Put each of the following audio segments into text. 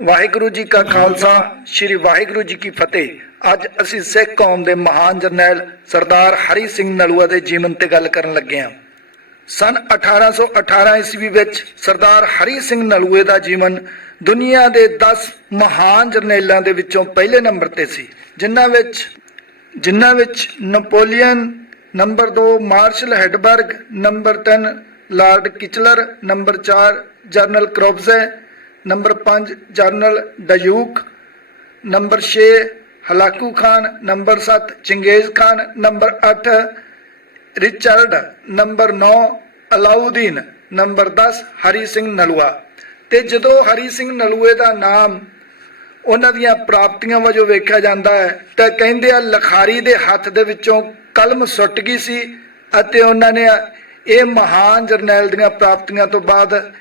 ਵਾਹਿਗੁਰੂ ਜੀ ਕਾ ਖਾਲਸਾ, ਸ੍ਰੀ ਵਾਹਿਗੁਰੂ ਜੀ ਕੀ ਫਤਿਹ। ਅੱਜ ਅਸੀਂ ਸਿੱਖ ਕੌਮ ਦੇ ਮਹਾਨ ਜਰਨੈਲ ਸਰਦਾਰ ਹਰੀ ਸਿੰਘ ਨਲੂਆ ਦੇ ਜੀਵਨ ਤੇ ਗੱਲ ਕਰਨ ਲੱਗੇ ਹਾਂ। ਸਨ 1818 ਈਸਵੀ ਵਿੱਚ ਸਰਦਾਰ ਹਰੀ ਸਿੰਘ ਨਲੂਏ ਦਾ ਜੀਵਨ ਦੁਨੀਆ ਦੇ 10 ਮਹਾਨ ਜਰਨੈਲਾਂ ਦੇ ਵਿੱਚੋਂ ਪਹਿਲੇ ਨੰਬਰ ਤੇ ਸੀ, ਜਿਨ੍ਹਾਂ ਵਿੱਚ ਜਿਨ੍ਹਾਂ ਵਿੱਚ Napoleon number 2 martial ਹੈਡਬਰਗ, number 3 Lord Kitchener, number 4 general ਕ੍ਰੋਬਜ਼ੇ number 5 general Duke number 6 Hulagu Khan. Number 7 Genghis Khan. Number 8 Richard. Number 9 Alauddin. Number 10 Hari Singh Nalwa. ਤੇ ਜਦੋਂ ਹਰੀ ਸਿੰਘ ਨਲੂਏ ਦਾ ਨਾਮ ਉਹਨਾਂ ਦੀਆਂ ਪ੍ਰਾਪਤੀਆਂ ਵਜੋਂ ਵੇਖਿਆ ਜਾਂਦਾ ਹੈ, ਤਾਂ ਕਹਿੰਦੇ ਆ, ਲਖਾਰੀ ਦੇ ਹੱਥ ਦੇ ਵਿੱਚੋਂ ਕਲਮ ਸੁੱਟ ਗਈ ਸੀ ਅਤੇ ਉਹਨਾਂ ਨੇ ਇਹ ਮਹਾਨ ਜਰਨੈਲ ਦੀਆਂ ਪ੍ਰਾਪਤੀਆਂ ਤੋਂ ਬਾਅਦ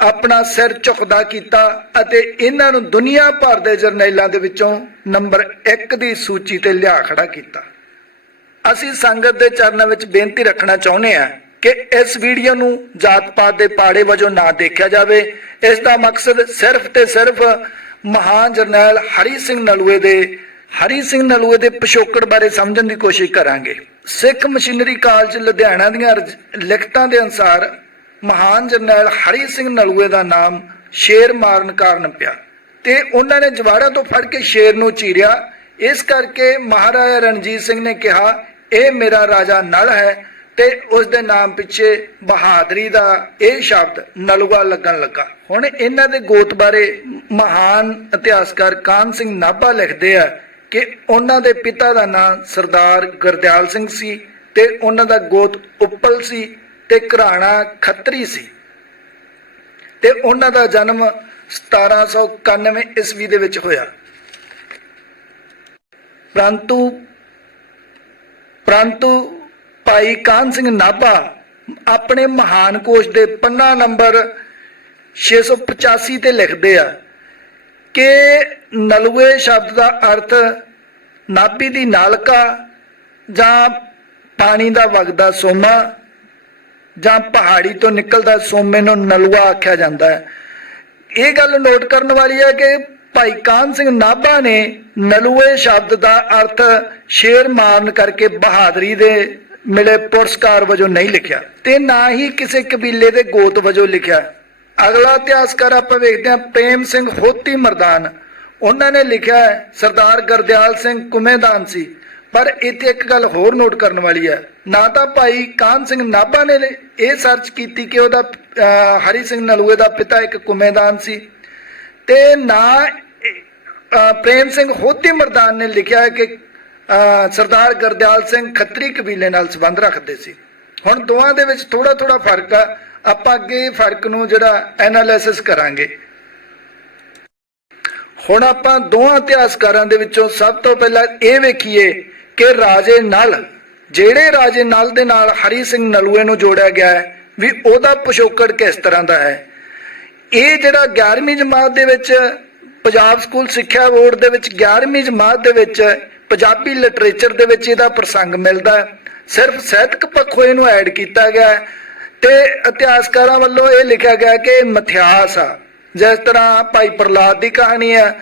ਆਪਣਾ ਸਿਰ ਝੁਕਦਾ ਕੀਤਾ ਅਤੇ ਇਹਨਾਂ ਨੂੰ ਦੁਨੀਆ ਭਰ ਦੇ ਜਰਨੈਲਾਂ ਦੇ ਵਿੱਚੋਂ ਨੰਬਰ 1 ਦੀ ਸੂਚੀ ਤੇ ਲਿਆ ਖੜਾ ਕੀਤਾ। ਅਸੀਂ ਸੰਗਤ ਦੇ ਚਰਨਾਂ ਵਿੱਚ ਬੇਨਤੀ ਰੱਖਣਾ ਚਾਹੁੰਦੇ ਹਾਂ ਕਿ ਇਸ ਵੀਡੀਓ ਨੂੰ ਜਾਤ ਪਾਤ ਦੇ ਪਾੜੇ ਵਜੋਂ ਨਾ ਦੇਖਿਆ ਜਾਵੇ। ਇਸ ਦਾ ਮਕਸਦ ਸਿਰਫ ਤੇ ਸਿਰਫ ਮਹਾਨ ਜਰਨੈਲ ਹਰੀ ਸਿੰਘ ਨਲੂਏ ਦੇ, ਹਰੀ ਸਿੰਘ ਨਲੂਏ ਦੇ ਪਿਛੋਕੜ ਬਾਰੇ ਸਮਝਣ ਦੀ ਕੋਸ਼ਿਸ਼ ਕਰਾਂਗੇ। ਸਿੱਖ ਮਸ਼ੀਨਰੀ ਕਾਲਜ ਲੁਧਿਆਣਾ ਦੀਆਂ ਲਿਖਤਾਂ ਦੇ ਅਨੁਸਾਰ ਮਹਾਨ ਜਰਨੈਲ ਹਰੀ ਸਿੰਘ ਨਲੂਏ ਦਾ ਨਾਮ ਸ਼ੇਰ ਮਾਰਨ ਕਾਰਨ ਪਿਆ ਤੇ ਉਹਨਾਂ ਨੇ ਜਵਾੜਾ ਤੋਂ ਫੜ ਕੇ ਸ਼ੇਰ ਨੂੰ ਚੀਰਿਆ। ਇਸ ਕਰਕੇ ਮਹਾਰਾਜਾ ਰਣਜੀਤ ਸਿੰਘ ਨੇ ਕਿਹਾ, ਇਹ ਮੇਰਾ ਰਾਜਾ ਨਲ ਹੈ। ਤੇ ਉਸ ਦੇ ਨਾਮ ਪਿੱਛੇ ਬਹਾਦਰੀ ਦਾ ਇਹ ਸ਼ਬਦ ਨਲੂਆ ਲੱਗਣ ਲੱਗਾ। ਹੁਣ ਇਹਨਾਂ ਦੇ ਗੋਤ ਬਾਰੇ ਮਹਾਨ ਇਤਿਹਾਸਕਾਰ ਕਾਨ ਸਿੰਘ ਨਾਭਾ ਲਿਖਦੇ ਆ ਕਿ ਉਹਨਾਂ ਦੇ ਪਿਤਾ ਦਾ ਨਾਮ ਸਰਦਾਰ ਗੁਰਦਿਆਲ ਸਿੰਘ ਸੀ ਤੇ ਉਹਨਾਂ ਦਾ ਗੋਤ ਉੱਪਲ ਸੀ। ਤੇ ਘਰਾਣਾ ਖੱਤਰੀ ਸੀ। ਤੇ ਉਹਨਾਂ ਦਾ ਜਨਮ 1791 ਈਸਵੀ ਦੇ ਵਿੱਚ ਹੋਇਆ। ਪ੍ਰੰਤੂ, ਪਰੰਤੂ ਭਾਈ ਕਾਨ ਸਿੰਘ ਨਾਭਾ ਆਪਣੇ ਮਹਾਨ ਕੋਸ਼ ਦੇ ਪੰਨਾ ਨੰਬਰ 685 ਤੇ ਲਿਖਦੇ ਆ ਕਿ ਨਲੂਏ ਸ਼ਬਦ ਦਾ ਅਰਥ ਨਾਭੀ ਦੀ ਨਾਲਕਾ ਜਾਂ ਪਾਣੀ ਦਾ ਵਗਦਾ ਸੋਮਾ ਜਾਂ ਪਹਾੜੀ ਤੋਂ ਨਿਕਲਦਾ ਸੋਮੇ ਨੂੰ ਨਲੂਆ ਆਖਿਆ ਜਾਂਦਾ ਹੈ। ਇਹ ਗੱਲ ਨੋਟ ਕਰਨ ਵਾਲੀ ਹੈ ਕਿ ਭਾਈ ਕਾਨ ਸਿੰਘ ਨਾਭਾ ਨੇ ਨਲੂਏ ਸ਼ਬਦ ਦਾ ਅਰਥ ਸ਼ੇਰ ਮਾਰਨ ਕਰਕੇ ਬਹਾਦਰੀ ਦੇ ਮਿਲੇ ਪੁਰਸਕਾਰ ਵਜੋਂ ਨਹੀਂ ਲਿਖਿਆ ਤੇ ਨਾ ਹੀ ਕਿਸੇ ਕਬੀਲੇ ਦੇ ਗੋਤ ਵਜੋਂ ਲਿਖਿਆ। ਅਗਲਾ ਇਤਿਹਾਸਕਾਰ ਆਪਾਂ ਵੇਖਦੇ ਹਾਂ, ਪ੍ਰੇਮ ਸਿੰਘ ਹੋਤੀ ਮਰਦਾਨ। ਉਹਨਾਂ ਨੇ ਲਿਖਿਆ ਸਰਦਾਰ ਗਰਦਿਆਲ ਸਿੰਘ ਕੁਮੇਦਾਨ ਸੀ। ਪਰ ਇੱਥੇ ਇੱਕ ਗੱਲ ਹੋਰ ਨੋਟ ਕਰਨ ਵਾਲੀ ਹੈ। ਨਾ ਤਾਂ ਭਾਈ ਕਾਨ ਸਿੰਘ ਨਾਭਾ ਨੇ ਇਹ ਸਰਚ ਕੀਤੀ ਕਿ ਉਹਦਾ ਹਰੀ ਸਿੰਘ ਨਲੂਏ ਦਾ ਪਿਤਾ ਇੱਕ ਕੁਮੇਦਾਨ ਸੀ। ਤੇ ਨਾ ਅਹ, ਪ੍ਰੇਮ ਸਿੰਘ ਹੋਤੀ ਮਰਦਾਨ ਨੇ ਲਿਖਿਆ ਹੈ ਕਿ ਸਰਦਾਰ ਗਰਦਿਆਲ ਸਿੰਘ ਖੱਤਰੀ ਕਬੀਲੇ ਨਾਲ ਸੰਬੰਧ ਰੱਖਦੇ ਸੀ। ਹੁਣ ਦੋਵਾਂ ਦੇ ਵਿੱਚ ਥੋੜਾ ਥੋੜਾ ਫ਼ਰਕ ਆ। ਆਪਾਂ ਅੱਗੇ ਫ਼ਰਕ ਨੂੰ ਜਿਹੜਾ ਐਨਾਲਿਸਿਸ ਕਰਾਂਗੇ। ਹੁਣ ਆਪਾਂ ਦੋਹਾਂ ਇਤਿਹਾਸਕਾਰਾਂ ਦੇ ਵਿੱਚੋਂ ਸਭ ਤੋਂ ਪਹਿਲਾਂ ਇਹ ਵੇਖੀਏ ਕਿ ਰਾਜੇ ਨਲ, ਜਿਹੜੇ ਰਾਜੇ ਨਲ ਦੇ ਨਾਲ ਹਰੀ ਸਿੰਘ ਨਲੂਏ ਨੂੰ ਜੋੜਿਆ ਗਿਆ ਹੈ, ਵੀ ਉਹਦਾ ਪਿਛੋਕੜ ਕਿਸ ਤਰ੍ਹਾਂ ਦਾ ਹੈ? ਇਹ ਜਿਹੜਾ 11ਵੀਂ ਜਮਾਤ ਦੇ ਵਿੱਚ ਪੰਜਾਬ ਸਕੂਲ ਸਿੱਖਿਆ ਬੋਰਡ ਦੇ ਵਿੱਚ 11ਵੀਂ ਜਮਾਤ ਦੇ ਵਿੱਚ ਪੰਜਾਬੀ ਲਿਟਰੇਚਰ ਦੇ ਵਿੱਚ ਇਹਦਾ ਪ੍ਰਸੰਗ ਮਿਲਦਾ ਸਿਰਫ ਸਾਹਿਤਕ ਪੱਖੋਂ ਇਹਨੂੰ ਐਡ ਕੀਤਾ ਗਿਆ ਹੈ ਤੇ ਇਤਿਹਾਸਕਾਰਾਂ ਵੱਲੋਂ ਇਹ ਲਿਖਿਆ ਗਿਆ ਕਿ ਮਥਿਆਸ ਆ। ਜਿਸ ਤਰ੍ਹਾਂ ਭਾਈ ਪ੍ਰਲਾਦ ਦੀ ਕਹਾਣੀ ਹੈ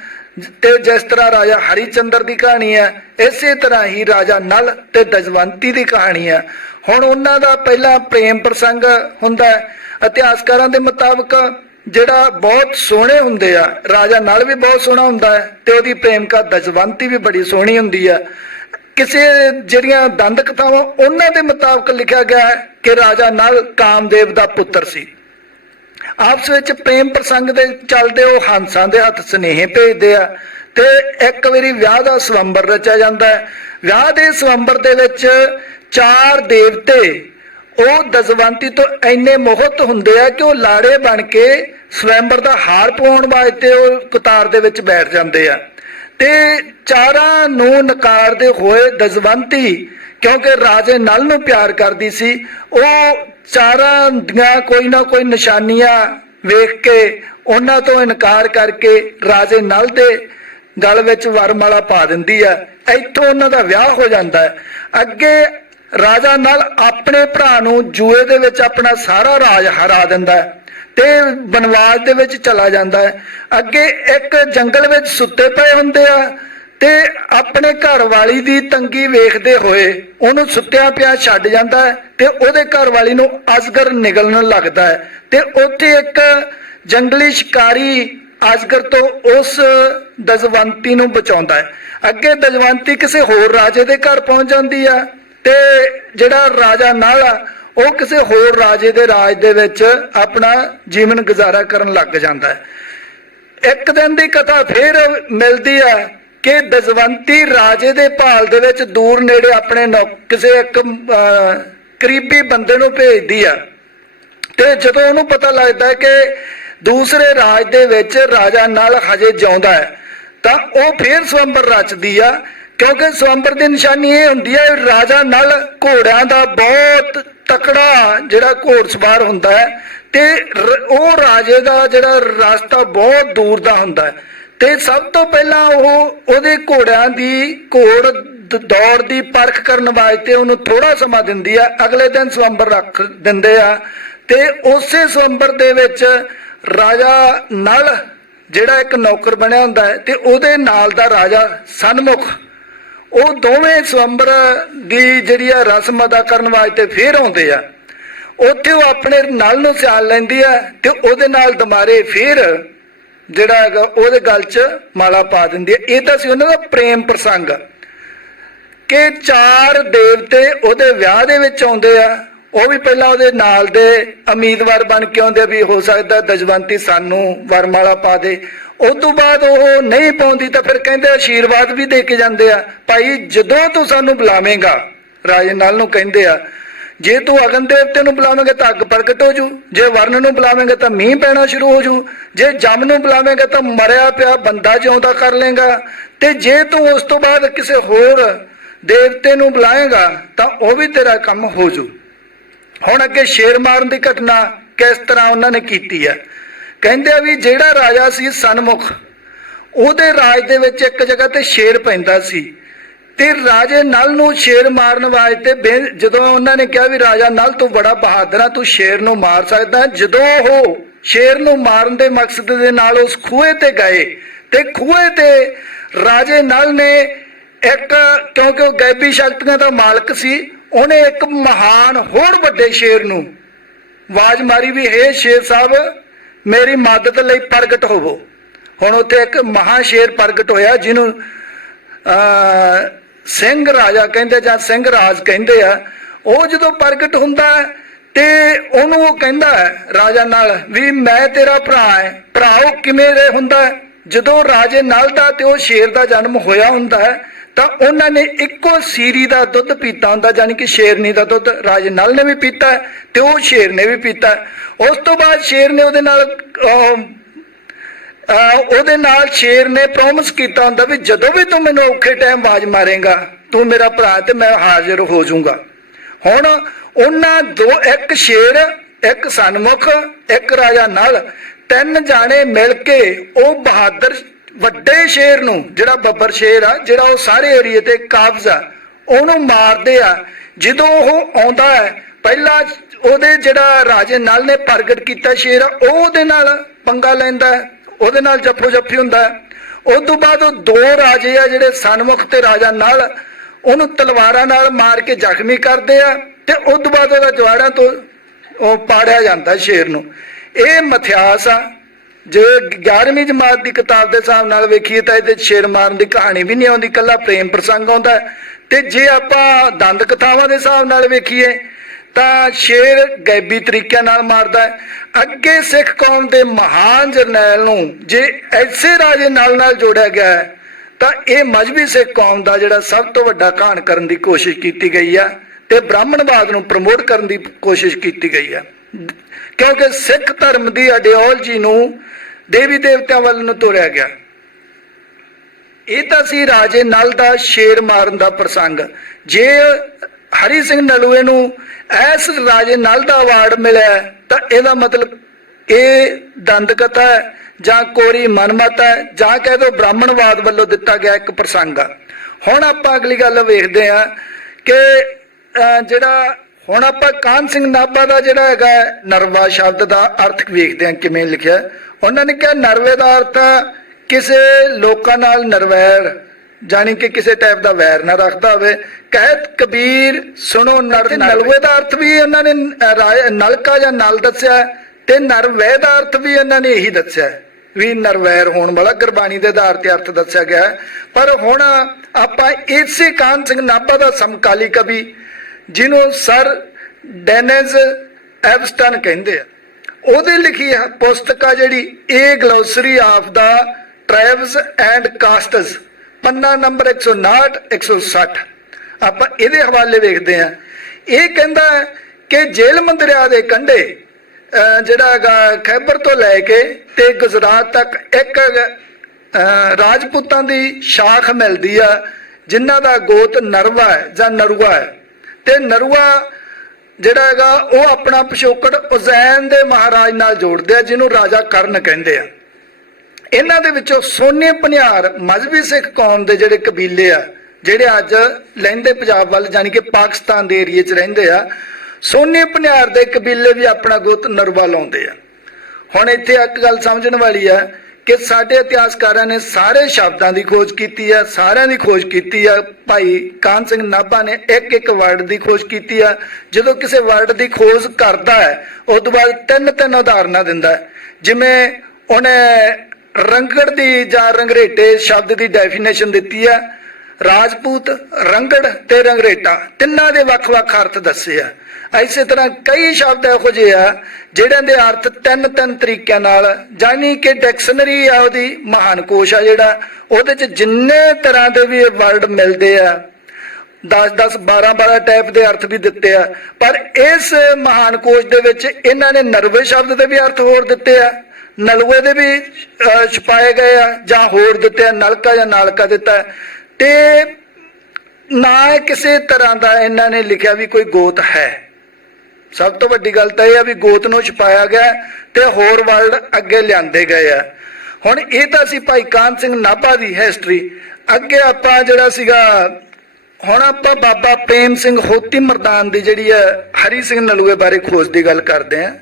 ਤੇ ਜਿਸ ਤਰ੍ਹਾਂ ਰਾਜਾ ਹਰੀਚੰਦਰ ਦੀ ਕਹਾਣੀ ਹੈ, ਇਸੇ ਤਰ੍ਹਾਂ ਹੀ ਰਾਜਾ ਨਲ ਤੇ ਦਜਵੰਤੀ ਦੀ ਕਹਾਣੀ ਹੈ। ਹੁਣ ਉਹਨਾਂ ਦਾ ਪਹਿਲਾ ਪ੍ਰੇਮ ਪ੍ਰਸੰਗ ਹੁੰਦਾ ਹੈ। ਇਤਿਹਾਸਕਾਰਾਂ ਦੇ ਮੁਤਾਬਕ ਜਿਹੜਾ ਬਹੁਤ ਸੋਹਣੇ ਹੁੰਦੇ ਆ, ਰਾਜਾ ਨਲ ਵੀ ਬਹੁਤ ਸੋਹਣਾ ਹੁੰਦਾ ਹੈ ਤੇ ਉਹਦੀ ਪ੍ਰੇਮਿਕਾ ਦਜਵੰਤੀ ਵੀ ਬੜੀ ਸੋਹਣੀ ਹੁੰਦੀ ਆ ਕਿਸੇ ਜਿਹੜੀਆਂ ਦੰਦ ਕਥਾਵਾਂ ਉਹਨਾਂ ਦੇ ਮੁਤਾਬਕ ਲਿਖਿਆ ਗਿਆ ਹੈ ਕਿ ਰਾਜਾ ਨਲ ਕਾਮਦੇਵ ਦਾ ਪੁੱਤਰ ਸੀ। ਆਪਸ ਵਿੱਚ ਪ੍ਰੇਮ ਪ੍ਰਸੰਗ ਦੇ ਚੱਲਦੇ ਉਹ ਹੰਸਾਂ ਦੇ ਹੱਥ ਸਨੇਹ ਭੇਜਦੇ ਆ ਤੇ ਇੱਕ ਵਾਰੀ ਵਿਆਹ ਦਾ ਸਵੰਬਰ ਰਚਿਆ ਜਾਂਦਾ ਹੈ। ਵਿਆਹ ਦੇ ਸਵੰਬਰ ਦੇ ਵਿੱਚ ਚਾਰ ਦੇਵਤੇ, ਉਹ ਦਸਵੰਤੀ ਤੋਂ ਇੰਨੇ ਮੋਹਤ ਹੁੰਦੇ ਆ ਕਿ ਉਹ ਲਾੜੇ ਬਣ ਕੇ ਸਵੰਬਰ ਦਾ ਹਾਰ ਪਾਉਣ ਵਾਸਤੇ ਉਹ ਕਤਾਰ ਦੇ ਵਿੱਚ ਬੈਠ ਜਾਂਦੇ ਆ। ਤੇ ਚਾਰਾਂ ਨੂੰ ਨਕਾਰਦੇ ਹੋਏ ਦਸਵੰਤੀ, ਕਿਉਂਕਿ ਰਾਜੇ ਨਲ ਨੂੰ ਪਿਆਰ ਕਰਦੀ ਸੀ, ਉਹ ਚਾਰਾਂ ਦੀਆਂ ਕੋਈ ਨਾ ਕੋਈ ਨਿਸ਼ਾਨੀਆਂ ਵੇਖ ਕੇ ਉਹਨਾਂ ਤੋਂ ਇਨਕਾਰ ਕਰਕੇ ਰਾਜੇ ਨਲ ਦੇ ਗਲ ਵਿੱਚ ਵਰਮਾਲਾ ਪਾ ਦਿੰਦੀ ਹੈ। ਇੱਥੋਂ ਉਹਨਾਂ ਦਾ ਵਿਆਹ ਹੋ ਜਾਂਦਾ ਹੈ। ਅੱਗੇ ਰਾਜਾ ਨਲ ਆਪਣੇ ਭਰਾ ਨੂੰ ਜੂਏ ਦੇ ਵਿੱਚ ਆਪਣਾ ਸਾਰਾ ਰਾਜ ਹਰਾ ਦਿੰਦਾ ਹੈ। ਤੇ ਬਨਵਾਸ ਦੇ ਵਿੱਚ ਚਲਾ ਜਾਂਦਾ ਹੈ। ਅੱਗੇ ਇੱਕ ਜੰਗਲ ਵਿੱਚ ਸੁੱਤੇ ਪਏ ਹੁੰਦੇ ਆ ਤੇ ਆਪਣੇ ਘਰ ਵਾਲੀ ਦੀ ਤੰਗੀ ਵੇਖਦੇ ਹੋਏ ਉਹਨੂੰ ਸੁੱਤਿਆ ਪਿਆ ਛੱਡ ਜਾਂਦਾ ਹੈ ਤੇ ਉਹਦੇ ਘਰ ਵਾਲੀ ਨੂੰ ਅਜਗਰ ਨਿਗਲਣ ਲੱਗਦਾ ਹੈ ਤੇ ਉੱਥੇ ਇੱਕ ਜੰਗਲੀ ਸ਼ਿਕਾਰੀ ਅਸਗਰ ਤੋਂ ਉਸ ਦਜਵੰਤੀ ਨੂੰ ਬਚਾਉਂਦਾ ਹੈ। ਅੱਗੇ ਦਜਵੰਤੀ ਕਿਸੇ ਹੋਰ ਰਾਜੇ ਦੇ ਘਰ ਪਹੁੰਚ ਜਾਂਦੀ ਆ ਤੇ ਜਿਹੜਾ ਰਾਜਾ ਨਾਲ ਆ ਉਹ ਕਿਸੇ ਹੋਰ ਰਾਜੇ ਦੇ ਰਾਜ ਦੇ ਵਿੱਚ ਆਪਣਾ ਜੀਵਨ ਗੁਜ਼ਾਰਾ ਕਰਨ ਲੱਗ ਜਾਂਦਾ ਹੈ। ਇੱਕ ਦਿਨ ਦੀ ਕਥਾ ਫਿਰ ਮਿਲਦੀ ਹੈ ਕਿ ਦਸਵੰਤੀ ਰਾਜੇ ਦੇ ਭਾਲ ਦੇ ਵਿੱਚ ਦੂਰ ਨੇੜੇ ਆਪਣੇ ਕਿਸੇ ਇੱਕ ਕਰੀਬੀ ਬੰਦੇ ਨੂੰ ਭੇਜਦੀ ਆ ਤੇ ਜਦੋਂ ਉਹਨੂੰ ਪਤਾ ਲੱਗਦਾ ਕਿ ਦੂਸਰੇ ਰਾਜ ਦੇ ਵਿੱਚ ਰਾਜਾ ਨਾਲ ਹਜੇ ਜਿਉਂਦਾ ਹੈ, ਤਾਂ ਉਹ ਫੇਰ ਸਵੰਬਰ ਰਚਦੀ ਆ। ਕਿਉਂਕਿ ਸਵੰਬਰ ਦੀ ਨਿਸ਼ਾਨੀ ਇਹ ਹੁੰਦੀ ਹੈ, ਰਾਜਾ ਨਾਲ ਘੋੜਿਆਂ ਦਾ ਬਹੁਤ ਤਕੜਾ ਜਿਹੜਾ ਘੋੜਸਵਾਰ ਹੁੰਦਾ ਹੈ ਤੇ ਉਹ ਰਾਜੇ ਦਾ ਜਿਹੜਾ ਰਸਤਾ ਬਹੁਤ ਦੂਰ ਦਾ ਹੁੰਦਾ ਹੈ। ਤੇ ਸਭ ਤੋਂ ਪਹਿਲਾਂ ਉਹ ਉਹਦੇ ਘੋੜਿਆਂ ਦੀ ਘੋੜ ਦੌੜ ਦੀ ਪਰਖ ਕਰਨ ਵਾਸਤੇ ਉਹਨੂੰ ਥੋੜਾ ਸਮਾਂ ਦਿੰਦੀ ਆ, ਅਗਲੇ ਦਿਨ ਸਵੰਬਰ ਰੱਖ ਦਿੰਦੇ ਆ। ਤੇ ਉਸੇ ਸਵੰਬਰ ਦੇ ਵਿੱਚ ਰਾਜਾ ਨਲ ਜਿਹੜਾ ਇੱਕ ਨੌਕਰ ਬਣਿਆ ਹੁੰਦਾ ਹੈ ਤੇ ਉਹਦੇ ਨਾਲ ਦਾ ਰਾਜਾ ਸਨਮੁਖ ਉਹ ਦੋਵੇਂ ਸਵੰਬਰ ਦੀ ਜਿਹੜੀ ਆ ਰਸਮ ਅਦਾ ਕਰਨ ਵਾਸਤੇ ਫੇਰ ਆਉਂਦੇ ਆ। ਉੱਥੇ ਉਹ ਆਪਣੇ ਨਲ ਨੂੰ ਸਿਆਲ ਲੈਂਦੀ ਆ ਤੇ ਉਹਦੇ ਨਾਲ ਦਮਾਰੇ ਫੇਰ ਜਿਹੜਾ ਹੈਗਾ ਉਹਦੇ ਗਲ 'ਚ ਮਾਲਾ ਪਾ ਦਿੰਦੀ ਆ। ਇਹ ਤਾਂ ਸੀ ਉਹਨਾਂ ਦਾ ਪ੍ਰੇਮ ਪ੍ਰਸੰਗ। ਕਿ ਚਾਰ ਦੇਵਤੇ ਉਹਦੇ ਵਿਆਹ ਦੇ ਵਿੱਚ ਆਉਂਦੇ ਆ। ਉਹ ਵੀ ਪਹਿਲਾਂ ਉਹਦੇ ਨਾਲ ਦੇ ਉਮੀਦਵਾਰ ਬਣ ਕੇ ਆਉਂਦੇ ਆ ਵੀ ਹੋ ਸਕਦਾ ਦਜਵੰਤੀ ਸਾਨੂੰ ਵਰਮਾਲਾ ਪਾ ਦੇ। ਉਸ ਤੋਂ ਬਾਅਦ ਉਹ ਨਹੀਂ ਪਾਉਂਦੀ ਤਾਂ ਫਿਰ ਕਹਿੰਦੇ ਆਸ਼ੀਰਵਾਦ ਵੀ ਦੇ ਕੇ ਜਾਂਦੇ ਆ। ਭਾਈ, ਜਦੋਂ ਤੂੰ ਸਾਨੂੰ ਬੁਲਾਵੇਂਗਾ, ਰਾਜੇ ਨਾਲ ਨੂੰ ਕਹਿੰਦੇ ਆ, ਜੇ ਤੂੰ ਅਗਨ ਦੇਵਤੇ ਨੂੰ ਬੁਲਾਵੇਂਗਾ ਤਾਂ ਅੱਗ ਪ੍ਰਗਟ ਹੋ ਜੂ, ਜੇ ਵਰਨ ਨੂੰ ਬੁਲਾਵੇਂਗਾ ਤਾਂ ਮੀਂਹ ਪੈਣਾ ਸ਼ੁਰੂ ਹੋ ਜੂ, ਜੇ ਜਮ ਨੂੰ ਬੁਲਾਵੇਂਗਾ ਤਾਂ ਮਰਿਆ ਪਿਆ ਬੰਦਾ ਜਿਉਂਦਾ ਕਰ ਲੇਗਾ ਤੇ ਜੇ ਤੂੰ ਉਸ ਤੋਂ ਬਾਅਦ ਕਿਸੇ ਹੋਰ ਦੇਵਤੇ ਨੂੰ ਬੁਲਾਏਗਾ ਤਾਂ ਉਹ ਵੀ ਤੇਰਾ ਕੰਮ ਹੋ ਜੂ। ਹੁਣ ਅੱਗੇ ਸ਼ੇਰ ਮਾਰਨ ਦੀ ਘਟਨਾ ਕਿਸ ਤਰ੍ਹਾਂ ਉਹਨਾਂ ਨੇ ਕੀਤੀ ਹੈ ਕਹਿੰਦੇ ਆ ਵੀ ਜਿਹੜਾ ਰਾਜਾ ਸੀ ਸਨਮੁਖ, ਉਹਦੇ ਰਾਜ ਦੇ ਵਿੱਚ ਇੱਕ ਜਗ੍ਹਾ ਤੇ ਸ਼ੇਰ ਪੈਂਦਾ ਸੀ ਤੇ ਰਾਜੇ ਨਲ ਨੂੰ ਸ਼ੇਰ ਮਾਰਨ ਵਾਸਤੇ ਬੇ- ਜਦੋਂ ਉਹਨਾਂ ਨੇ ਕਿਹਾ ਵੀ ਰਾਜਾ ਨਲ ਤੂੰ ਬੜਾ ਬਹਾਦਰ ਆ, ਤੂੰ ਸ਼ੇਰ ਨੂੰ ਮਾਰ ਸਕਦਾ ਜਦੋਂ ਉਹ ਸ਼ੇਰ ਨੂੰ ਮਾਰਨ ਦੇ ਮਕਸਦ ਦੇ ਨਾਲ ਉਸ ਖੂਹੇ ਤੇ ਗਏ ਤੇ ਖੂਹੇ ਤੇ ਰਾਜੇ ਨਲ ਨੇ ਇੱਕ, ਕਿਉਂਕਿ ਉਹ ਗੈਬੀ ਸ਼ਕਤੀਆਂ ਦਾ ਮਾਲਕ ਸੀ, ਉਹਨੇ ਇੱਕ ਮਹਾਨ ਹੋਰ ਵੱਡੇ ਸ਼ੇਰ ਨੂੰ ਆਵਾਜ਼ ਮਾਰੀ ਵੀ, ਹੇ ਸ਼ੇਰ ਸਾਹਿਬ ਮੇਰੀ ਮਦਦ ਲਈ ਪ੍ਰਗਟ ਹੋਵੋ। ਹੁਣ ਉੱਥੇ ਇੱਕ ਮਹਾ ਸ਼ੇਰ ਪ੍ਰਗਟ ਹੋਇਆ, ਜਿਹਨੂੰ ਸਿੰਘ ਰਾਜਾ ਕਹਿੰਦੇ ਜਾਂ ਸਿੰਘ ਰਾਜ ਕਹਿੰਦੇ ਆ, ਉਹ ਜਦੋਂ ਪ੍ਰਗਟ ਹੁੰਦਾ ਤੇ ਉਹਨੂੰ ਉਹ ਕਹਿੰਦਾ ਹੈ, ਰਾਜਾ ਨਾਲ, ਵੀ ਮੈਂ ਤੇਰਾ ਭਰਾ ਹੈ, ਭਰਾ ਉਹ ਕਿਵੇਂ ਦੇ ਹੁੰਦਾ ਜਦੋਂ ਰਾਜੇ ਨਲ ਦਾ ਤੇ ਉਹ ਸ਼ੇਰ ਦਾ ਜਨਮ ਹੋਇਆ ਹੁੰਦਾ ਹੈ ਤਾਂ ਉਹਨਾਂ ਨੇ ਇੱਕੋ ਸੀਰੀ ਦਾ ਦੁੱਧ ਪੀਤਾ ਹੁੰਦਾ ਯਾਨੀ ਕਿ ਸ਼ੇਰਨੀ ਦਾ ਦੁੱਧ, ਰਾਜੇ ਨਲ ਨੇ ਵੀ ਪੀਤਾ ਤੇ ਉਹ ਸ਼ੇਰ ਨੇ ਵੀ ਪੀਤਾ। ਉਸ ਤੋਂ ਬਾਅਦ ਸ਼ੇਰ ਨੇ ਉਹਦੇ ਨਾਲ ਉਹਦੇ ਨਾਲ ਸ਼ੇਰ ਨੇ ਪ੍ਰੋਮਿਸ ਕੀਤਾ ਹੁੰਦਾ ਵੀ ਜਦੋਂ ਵੀ ਤੂੰ ਮੈਨੂੰ ਔਖੇ ਟਾਈਮ ਆਵਾਜ਼ ਮਾਰੇਗਾ, ਤੂੰ ਮੇਰਾ ਭਰਾ ਤੇ ਮੈਂ ਹਾਜ਼ਰ ਹੋ ਜਾਊਂਗਾ। ਹੁਣ ਉਹਨਾਂ ਦੋ, ਇੱਕ ਸ਼ੇਰ, ਇੱਕ ਸਨਮੁਖ, ਇੱਕ ਰਾਜਾ ਨਲ, ਤਿੰਨ ਜਾਣੇ ਮਿਲ ਕੇ ਉਹ ਬਹਾਦਰ ਵੱਡੇ ਸ਼ੇਰ ਨੂੰ, ਜਿਹੜਾ ਬੱਬਰ ਸ਼ੇਰ ਆ, ਜਿਹੜਾ ਉਹ ਸਾਰੇ ਏਰੀਏ ਤੇ ਕਾਬਜ਼ ਆ, ਉਹਨੂੰ ਮਾਰਦੇ ਆ। ਜਦੋਂ ਉਹ ਆਉਂਦਾ ਹੈ, ਪਹਿਲਾਂ ਉਹਦੇ ਜਿਹੜਾ ਰਾਜੇ ਨਲ ਨੇ ਪ੍ਰਗਟ ਕੀਤਾ ਸ਼ੇਰ, ਉਹ ਉਹਦੇ ਨਾਲ ਪੰਗਾ ਲੈਂਦਾ ਉਹਦੇ ਨਾਲ ਜੱਫੋ ਜੱਫੀ ਹੁੰਦਾ ਹੈ। ਉਸ ਤੋਂ ਬਾਅਦ ਉਹ ਦੋ ਰਾਜੇ ਆ, ਜਿਹੜੇ ਸਨਮੁਖ ਤੇ ਰਾਜਾ ਨਲ, ਉਹਨੂੰ ਤਲਵਾਰਾਂ ਨਾਲ ਮਾਰ ਕੇ ਜ਼ਖਮੀ ਕਰਦੇ ਆ ਤੇ ਉਸ ਤੋਂ ਬਾਅਦ ਉਹਦਾ ਜਵਾੜਾ ਤੋਂ ਉਹ ਪਾੜਿਆ ਜਾਂਦਾ ਸ਼ੇਰ ਨੂੰ। ਇਹ ਮਥਿਆਸ ਆ। ਜੇ 11ਵੀਂ ਜਮਾਤ ਦੀ ਕਿਤਾਬ ਦੇ ਹਿਸਾਬ ਨਾਲ ਵੇਖੀਏ ਤਾਂ ਇਹਦੇ 'ਚ ਸ਼ੇਰ ਮਾਰਨ ਦੀ ਕਹਾਣੀ ਵੀ ਨਹੀਂ ਆਉਂਦੀ ਕੱਲਾ ਪ੍ਰੇਮ ਪ੍ਰਸੰਗ ਆਉਂਦਾ ਹੈ। ਤੇ ਜੇ ਆਪਾਂ ਦੰਦ ਕਥਾਵਾਂ ਦੇ ਹਿਸਾਬ ਨਾਲ ਵੇਖੀਏ ਤਾਂ ਸ਼ੇਰ ਗੈਬੀ ਤਰੀਕਿਆਂ ਨਾਲ ਮਾਰਦਾ ਹੈ ਅੱਗੇ ਸਿੱਖ ਕੌਮ ਦੇ ਮਹਾਨ ਜਰਨੈਲ ਨੂੰ ਜੇ ਐਸੇ ਰਾਜੇ ਨਾਲ ਨਾਲ ਜੋੜਿਆ ਗਿਆ ਹੈ, ਤਾਂ ਇਹ ਮਜਬੀ ਸਿੱਖ ਕੌਮ ਦਾ ਜਿਹੜਾ ਸਭ ਤੋਂ ਵੱਡਾ ਕਹਾਣ ਕਰਨ ਦੀ ਕੋਸ਼ਿਸ਼ ਕੀਤੀ ਗਈ ਹੈ ਤੇ ਬ੍ਰਾਹਮਣਵਾਦ ਨੂੰ ਪ੍ਰਮੋਟ ਕਰਨ ਦੀ ਕੋਸ਼ਿਸ਼ ਕੀਤੀ ਗਈ ਹੈ ਕਿਉਂਕਿ ਸਿੱਖ ਧਰਮ ਦੀ ਆਈਡੀਓਲੋਜੀ ਨੂੰ ਦੇਵੀ ਦੇਵਤਿਆਂ ਵੱਲ ਨੂੰ ਤੋਰਿਆ ਗਿਆ। ਇਹ ਤਾਂ ਸੀ ਰਾਜੇ ਨਲ ਦਾ ਸ਼ੇਰ ਮਾਰਨ ਦਾ ਪ੍ਰਸੰਗ। ਜੇ ਹਰੀ ਸਿੰਘ ਨਲੂਏ ਨੂੰ ਐਸ ਰਾਜੇ ਨਲ ਦਾ ਅਵਾਰਡ ਮਿਲਿਆ, ਤਾਂ ਇਹਦਾ ਮਤਲਬ ਇਹ ਦੰਦ ਕਥਾ ਹੈ ਜਾਂ ਕੋਰੀ ਮਨਮਤ ਹੈ ਜਾਂ ਕਹਿ ਦੋ ਬ੍ਰਾਹਮਣਵਾਦ ਵੱਲੋਂ ਦਿੱਤਾ ਗਿਆ ਇੱਕ ਪ੍ਰਸੰਗ। ਆ ਹੁਣ ਆਪਾਂ ਅਗਲੀ ਗੱਲ ਵੇਖਦੇ ਹਾਂ ਕਿ ਜਿਹੜਾ ਹੁਣ ਆਪਾਂ ਕਾਨ ਸਿੰਘ ਨਾਭਾ ਦਾ ਜਿਹੜਾ ਹੈਗਾ ਨਰਵਾ ਸ਼ਬਦ ਦਾ ਅਰਥ ਵੇਖਦੇ ਹਾਂ ਕਿਵੇਂ ਲਿਖਿਆ। ਉਹਨਾਂ ਨੇ ਕਿਹਾ ਨਰਵੇ ਦਾ ਅਰਥ ਕਿਸੇ ਲੋਕਾਂ ਨਾਲ ਨਰਵੈਰ ਜਾਣੀ ਕਿ ਕਿਸੇ ਟਾਈਪ ਦਾ ਵੈਰ ਨਾ ਰੱਖਦਾ ਹੋਵੇ ਕਹਿਤ ਕਬੀਰ ਸੁਣੋ ਨਰ ਨਲਵੇ ਦਾ ਅਰਥ ਵੀ ਉਹਨਾਂ ਨੇ ਨਲਕਾ ਜਾਂ ਨਲ ਦੱਸਿਆ ਤੇ ਨਰਵੈ ਦਾ ਅਰਥ ਵੀ ਉਹਨਾਂ ਨੇ ਇਹੀ ਦੱਸਿਆ ਵੀ ਨਰਵੈਰ ਹੋਣ ਵਾਲਾ ਗੁਰਬਾਣੀ ਦੇ ਆਧਾਰ ਤੇ ਅਰਥ ਦੱਸਿਆ ਗਿਆ। ਪਰ ਹੁਣ ਆਪਾਂ ਇਸੇ ਕਾਨ ਸਿੰਘ ਨਾਭਾ ਦਾ ਸਮਕਾਲੀ ਕਵੀ ਜਿਹਨੂੰ ਸਰ ਡੈਨਿਸ ਐਵਸਟਨ ਕਹਿੰਦੇ ਆ। ਉਹਦੇ ਲਿਖੀ ਪੁਸਤਕ ਆ ਜਿਹੜੀ ਇਹ glossary of the tribes and castes ਪੰਨਾ ਨੰਬਰ 159 160 ਆਪਾਂ ਇਹਦੇ ਹਵਾਲੇ ਵੇਖਦੇ ਆ ਇਹ ਕਹਿੰਦਾ ਕਿ ਜੇਲਮ ਦਰਿਆ ਦੇ ਕੰਢੇ ਜਿਹੜਾ ਹੈਗਾ ਖੈਬਰ ਤੋਂ ਲੈ ਕੇ ਤੇ ਗੁਜਰਾਤ ਤੱਕ ਇੱਕ ਰਾਜਪੂਤਾਂ ਦੀ ਸ਼ਾਖ ਮਿਲਦੀ ਆ, ਜਿਨ੍ਹਾਂ ਦਾ ਗੋਤ ਨਰਵਾ ਹੈ ਜਾਂ ਨਰੂਆ ਹੈ। ਤੇ ਨਰੂਆ ਜਿਹੜਾ ਹੈਗਾ, ਉਹ ਆਪਣਾ ਪਿਛੋਕੜ ਉਜ਼ੈਨ ਦੇ ਮਹਾਰਾਜ ਨਾਲ ਜੋੜਦੇ ਆ, ਜਿਹਨੂੰ ਰਾਜਾ ਕਰਨ ਕਹਿੰਦੇ ਆ। ਇਹਨਾਂ ਦੇ ਵਿੱਚੋਂ ਸੋਨੇ ਪਨਿਆਰ ਮਜ਼ਬੀ ਸਿੱਖ ਕੌਮ ਦੇ ਜਿਹੜੇ ਕਬੀਲੇ ਆ, ਜਿਹੜੇ ਅੱਜ ਲਹਿੰਦੇ ਪੰਜਾਬ ਵੱਲ, ਜਾਣੀ ਕਿ ਪਾਕਿਸਤਾਨ ਦੇ ਏਰੀਏ 'ਚ ਰਹਿੰਦੇ ਆ, ਸੋਨੇ ਪਨਿਆਰ ਦੇ ਕਬੀਲੇ ਵੀ ਆਪਣਾ ਗੁੱਤ ਨਰਵਾ ਲਾਉਂਦੇ ਆ। ਹੁਣ ਇੱਥੇ ਇੱਕ ਗੱਲ ਸਮਝਣ ਵਾਲੀ ਆ ਕਿ ਸਾਡੇ ਇਤਿਹਾਸਕਾਰਾਂ ਨੇ ਸਾਰੇ ਸ਼ਬਦਾਂ ਦੀ ਖੋਜ ਕੀਤੀ ਆ ਸਾਰਿਆਂ ਦੀ ਖੋਜ ਕੀਤੀ ਆ ਭਾਈ ਕਾਨ ਸਿੰਘ ਨਾਭਾ ਨੇ ਇੱਕ ਇੱਕ ਵਰਡ ਦੀ ਖੋਜ ਕੀਤੀ ਆ ਜਦੋਂ ਕਿਸੇ ਵਰਡ ਦੀ ਖੋਜ ਕਰਦਾ ਹੈ, ਉਸ ਤੋਂ ਬਾਅਦ ਤਿੰਨ ਤਿੰਨ ਉਦਾਹਰਨਾਂ ਦਿੰਦਾ ਜਿਵੇਂ ਉਹਨੇ ਰੰਗੜ ਦੀ ਜਾਂ ਰੰਗਰੇਟੇ ਸ਼ਬਦ ਦੀ ਡੈਫੀਨੇਸ਼ਨ ਦਿੱਤੀ ਆ ਰਾਜਪੂਤ, ਰੰਗੜ ਤੇ ਰੰਗਰੇਟਾ ਤਿੰਨਾਂ ਦੇ ਵੱਖ-ਵੱਖ ਅਰਥ ਦੱਸੇ ਆ ਇਸੇ ਤਰ੍ਹਾਂ ਕਈ ਸ਼ਬਦ ਇਹੋ ਜਿਹੇ ਆ, ਜਿਹੜਿਆਂ ਦੇ ਅਰਥ ਤਿੰਨ ਤਿੰਨ ਤਰੀਕਿਆਂ ਨਾਲ ਜਾਨੀ ਕਿ ਡਿਕਸ਼ਨਰੀ ਆ ਉਹਦੀ ਮਹਾਨ ਕੋਸ਼ ਆ ਜਿਹੜਾ, ਉਹਦੇ ਚ ਜਿੰਨੇ ਤਰ੍ਹਾਂ ਦੇ ਵੀ ਵਰਡ ਮਿਲਦੇ ਆ 10 10 12 12 ਟਾਈਪ ਦੇ ਅਰਥ ਵੀ ਦਿੱਤੇ ਆ, ਪਰ ਇਸ ਮਹਾਨ ਕੋਸ਼ ਦੇ ਵਿੱਚ ਇਹਨਾਂ ਨੇ ਨਰਵੇ ਸ਼ਬਦ ਦੇ ਵੀ ਅਰਥ ਹੋਰ ਦਿੱਤੇ ਆ ਨਲਵੇ ਦੇ ਵੀ ਛਪਾਏ ਗਏ ਆ, ਜਾਂ ਹੋਰ ਦਿੱਤੇ ਆ, ਨਲਕਾ ਜਾਂ ਨਾਲਕਾ ਦਿੱਤਾ ਹੈ। ਤੇ ਨਾ ਕਿਸੇ ਤਰ੍ਹਾਂ ਦਾ ਇਹਨਾਂ ਨੇ ਲਿਖਿਆ ਵੀ ਕੋਈ ਗੋਤ ਹੈ ਸਭ ਤੋਂ ਵੱਡੀ ਗੱਲ ਤਾਂ ਇਹ ਆ ਵੀ ਗੋਤ ਨੂੰ ਛਪਾਇਆ ਗਿਆ ਤੇ ਹੋਰ ਵਰਲਡ ਅੱਗੇ ਲਿਆਂਦੇ ਗਏ ਆ। ਹੁਣ ਇਹ ਤਾਂ ਸੀ ਭਾਈ ਕਾਨ ਸਿੰਘ ਨਾਭਾ ਦੀ ਹਿਸਟਰੀ ਅੱਗੇ ਆਪਾਂ ਜਿਹੜਾ ਸੀਗਾ, ਹੁਣ ਆਪਾਂ ਬਾਬਾ ਪ੍ਰੇਮ ਸਿੰਘ ਹੋਤੀ ਮਰਦਾਨ ਦੀ ਜਿਹੜੀ ਹੈ ਹਰੀ ਸਿੰਘ ਨਲੂਏ ਬਾਰੇ ਖੋਜ ਦੀ ਗੱਲ ਕਰਦੇ ਆ।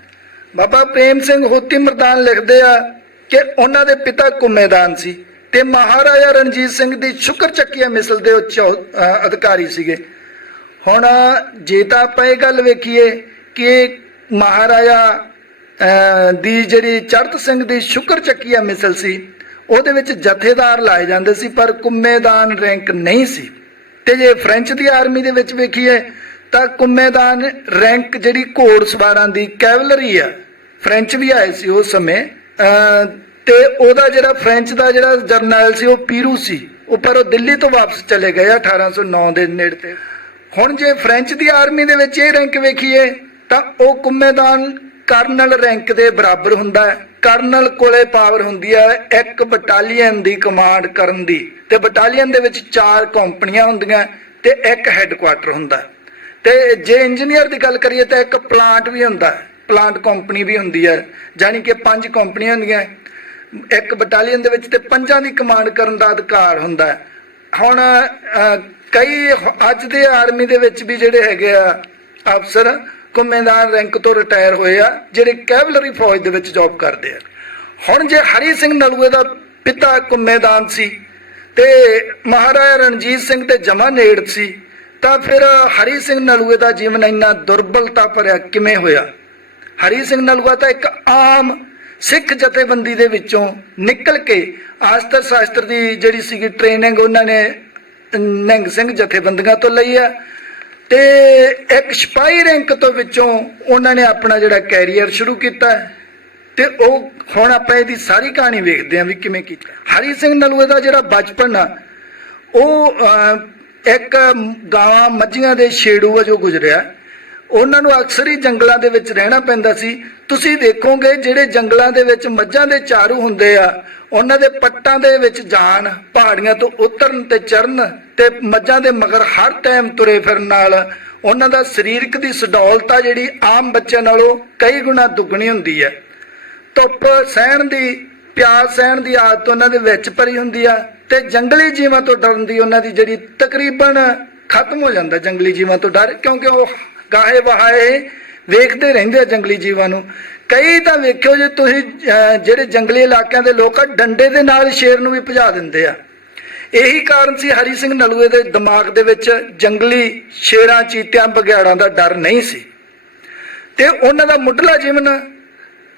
ਬਾਬਾ ਪ੍ਰੇਮ ਸਿੰਘ ਹੋਤੀ ਮਰਦਾਨ ਲਿਖਦੇ ਆ ਕਿ ਉਹਨਾਂ ਦੇ ਪਿਤਾ ਕੁੰਮੇਦਾਨ ਸੀ ਤੇ ਮਹਾਰਾਜਾ ਰਣਜੀਤ ਸਿੰਘ ਦੀ ਸ਼ੁਕਰ ਚੱਕੀਆ ਮਿਸਲ ਦੇ ਉਹ ਅਧਿਕਾਰੀ ਸੀਗੇ। ਹੁਣ ਜੇ ਤਾਂ ਆਪਾਂ ਇਹ ਗੱਲ ਵੇਖੀਏ ਕਿ ਮਹਾਰਾਜਾ ਦੀ ਜਿਹੜੀ ਚੜਤ ਸਿੰਘ ਦੀ ਸ਼ੁਕਰ ਚੱਕੀਆ ਮਿਸਲ ਸੀ ਉਹਦੇ ਵਿੱਚ ਜਥੇਦਾਰ ਲਾਏ ਜਾਂਦੇ ਸੀ ਪਰ ਕੁੰਮੇਦਾਨ ਰੈਂਕ ਨਹੀਂ ਸੀ। ਤੇ ਜੇ ਫ੍ਰੈਂਚ ਦੀ ਆਰਮੀ ਦੇ ਵਿੱਚ ਵੇਖੀਏ ਤਾਂ ਕੁੰਮੇਦਾਨ ਰੈਂਕ ਜਿਹੜੀ ਘੋੜ ਸਵਾਰਾਂ ਦੀ ਕੈਵਲਰੀ ਆ ਫ੍ਰੈਂਚ ਵੀ ਆਏ ਸੀ ਉਸ ਸਮੇਂ ਅਹ, ਤੇ ਉਹਦਾ ਜਿਹੜਾ ਫ੍ਰੈਂਚ ਦਾ ਜਿਹੜਾ ਜਰਨੈਲ ਸੀ ਉਹ ਪੀਰੂ ਸੀ। ਉਹ ਪਰ ਉਹ ਦਿੱਲੀ ਤੋਂ ਵਾਪਸ ਚਲੇ ਗਏ ਆ 1809 ਦੇ ਨੇੜੇ ਤੇ। ਹੁਣ ਜੇ ਫ੍ਰੈਂਚ ਦੀ ਆਰਮੀ ਦੇ ਵਿੱਚ ਇਹ ਰੈਂਕ ਵੇਖੀਏ ਤਾਂ ਉਹ ਕੁੰਮੇਦਾਨ ਕਰਨਲ ਰੈਂਕ ਦੇ ਬਰਾਬਰ ਹੁੰਦਾ ਹੈ। ਕਰਨਲ ਕੋਲੇ ਪਾਵਰ ਹੁੰਦੀ ਹੈ, ਇੱਕ ਬਟਾਲੀਅਨ ਦੀ ਕਮਾਂਡ ਕਰਨ ਦੀ। ਤੇ ਬਟਾਲੀਅਨ ਦੇ ਵਿੱਚ ਚਾਰ ਕੰਪਨੀਆਂ ਹੁੰਦੀਆਂ ਤੇ ਇੱਕ ਹੈੱਡਕੁਆਟਰ ਹੁੰਦਾ ਹੈ। ਤੇ ਜੇ ਇੰਜੀਨੀਅਰ ਦੀ ਗੱਲ ਕਰੀਏ ਤਾਂ ਇੱਕ ਪਲਾਂਟ ਵੀ ਹੁੰਦਾ ਪਲਾਂਟ ਕੰਪਨੀ ਵੀ ਹੁੰਦੀ ਹੈ ਜਾਨੀ ਕਿ ਪੰਜ ਕੰਪਨੀਆਂ ਹੁੰਦੀਆਂ ਇੱਕ ਬਟਾਲੀਅਨ ਦੇ ਵਿੱਚ ਤੇ ਪੰਜਾਂ ਦੀ ਕਮਾਂਡ ਕਰਨ ਦਾ ਅਧਿਕਾਰ ਹੁੰਦਾ ਹੈ। ਹੁਣ ਕਈ ਅੱਜ ਦੇ ਆਰਮੀ ਦੇ ਵਿੱਚ ਵੀ ਜਿਹੜੇ ਹੈਗੇ ਆ ਅਫਸਰ ਕੁੰਮੇਦਾਨ ਰੈਂਕ ਤੋਂ ਰਿਟਾਇਰ ਹੋਏ ਆ, ਜਿਹੜੇ ਕੈਵਲਰੀ ਫੌਜ ਦੇ ਵਿੱਚ ਜੌਬ ਕਰਦੇ ਆ। ਹੁਣ ਜੇ ਹਰੀ ਸਿੰਘ ਨਲੂਏ ਦਾ ਪਿਤਾ ਕੁੰਮੇਦਾਨ ਸੀ ਤੇ ਮਹਾਰਾਜਾ ਰਣਜੀਤ ਸਿੰਘ ਤੇ ਜਮਾ ਨੇੜ ਸੀ, ਤਾਂ ਫਿਰ ਹਰੀ ਸਿੰਘ ਨਲੂਏ ਦਾ ਜੀਵਨ ਇੰਨਾ ਦੁਰਬਲਤਾ ਭਰਿਆ ਕਿਵੇਂ ਹੋਇਆ? ਹਰੀ ਸਿੰਘ ਨਲੂਆ ਤਾਂ ਇੱਕ ਆਮ ਸਿੱਖ ਜਥੇਬੰਦੀ ਦੇ ਵਿੱਚੋਂ ਨਿਕਲ ਕੇ ਆਸਤਰ ਸ਼ਾਸਤਰ ਦੀ ਜਿਹੜੀ ਸੀਗੀ ਟ੍ਰੇਨਿੰਗ ਉਹਨਾਂ ਨੇ ਨਿਹੰਗ ਸਿੰਘ ਜਥੇਬੰਦੀਆਂ ਤੋਂ ਲਈ ਆ ਤੇ ਇੱਕ ਸਿਪਾਹੀ ਰੈਂਕ ਤੋਂ ਵਿੱਚੋਂ ਉਹਨਾਂ ਨੇ ਆਪਣਾ ਜਿਹੜਾ ਕੈਰੀਅਰ ਸ਼ੁਰੂ ਕੀਤਾ ਹੈ। ਤੇ ਉਹ ਹੁਣ ਆਪਾਂ ਇਹਦੀ ਸਾਰੀ ਕਹਾਣੀ ਵੇਖਦੇ ਹਾਂ ਵੀ ਕਿਵੇਂ ਕੀਤਾ ਹਰੀ ਸਿੰਘ ਨਲੂਏ ਦਾ ਜਿਹੜਾ ਬਚਪਨ ਆ, ਉਹ ਇੱਕ ਗਾਵਾਂ ਮੱਝੀਆਂ ਦੇ ਛੇੜੂ ਵਜੋਂ ਗੁਜ਼ਰਿਆ ਉਹਨਾਂ ਨੂੰ ਅਕਸਰ ਹੀ ਜੰਗਲਾਂ ਦੇ ਵਿੱਚ ਰਹਿਣਾ ਪੈਂਦਾ ਸੀ ਤੁਸੀਂ ਦੇਖੋਗੇ ਜਿਹੜੇ ਜੰਗਲਾਂ ਦੇ ਵਿੱਚ ਮੱਝਾਂ ਦੇ ਚਾਰੂ ਹੁੰਦੇ ਆ ਉਹਨਾਂ ਦੇ ਪੱਟਾਂ ਦੇ ਵਿੱਚ ਜਾਣ ਪਹਾੜੀਆਂ ਤੋਂ ਉਤਰਨ ਤੇ ਚੜਨ ਤੇ ਮੱਝਾਂ ਦੇ ਮਗਰ ਹਰ ਟਾਈਮ ਤੁਰੇ ਫਿਰਨ ਨਾਲ ਉਹਨਾਂ ਦਾ ਸਰੀਰਕ ਦੀ ਸਡੌਲਤਾ ਜਿਹੜੀ ਆਮ ਬੱਚਿਆਂ ਨਾਲੋਂ ਕਈ ਗੁਣਾ ਦੁੱਗਣੀ ਹੁੰਦੀ ਹੈ। ਧੁੱਪ, ਸਹਿਣ ਦੀ, ਪਿਆਸ ਸਹਿਣ ਦੀ ਆਦਤ ਉਹਨਾਂ ਦੇ ਵਿੱਚ ਭਰੀ ਹੁੰਦੀ ਆ ਤੇ ਜੰਗਲੀ ਜੀਵਾਂ ਤੋਂ ਡਰਨ ਦੀ ਉਹਨਾਂ ਦੀ ਜਿਹੜੀ ਤਕਰੀਬਨ ਖਤਮ ਹੋ ਜਾਂਦਾ ਜੰਗਲੀ ਜੀਵਾਂ ਤੋਂ ਡਰ ਕਿਉਂਕਿ ਉਹ ਗਾਹੇ ਵਹਾਏ ਵੇਖਦੇ ਰਹਿੰਦੇ ਆ ਜੰਗਲੀ ਜੀਵਾਂ ਨੂੰ। ਕਈ ਤਾਂ ਵੇਖਿਓ ਜੇ ਤੁਸੀਂ ਜਿਹੜੇ ਜੰਗਲੀ ਇਲਾਕਿਆਂ ਦੇ ਲੋਕ ਆ ਡੰਡੇ ਦੇ ਨਾਲ ਸ਼ੇਰ ਨੂੰ ਵੀ ਭਜਾ ਦਿੰਦੇ ਆ। ਇਹੀ ਕਾਰਨ ਸੀ ਹਰੀ ਸਿੰਘ ਨਲੂਏ ਦੇ ਦਿਮਾਗ ਦੇ ਵਿੱਚ ਜੰਗਲੀ ਸ਼ੇਰਾਂ ਚੀਤਿਆਂ ਬਗਿਆੜਾਂ ਦਾ ਡਰ ਨਹੀਂ ਸੀ। ਤੇ ਉਹਨਾਂ ਦਾ ਮੁੱਢਲਾ ਜੀਵਨ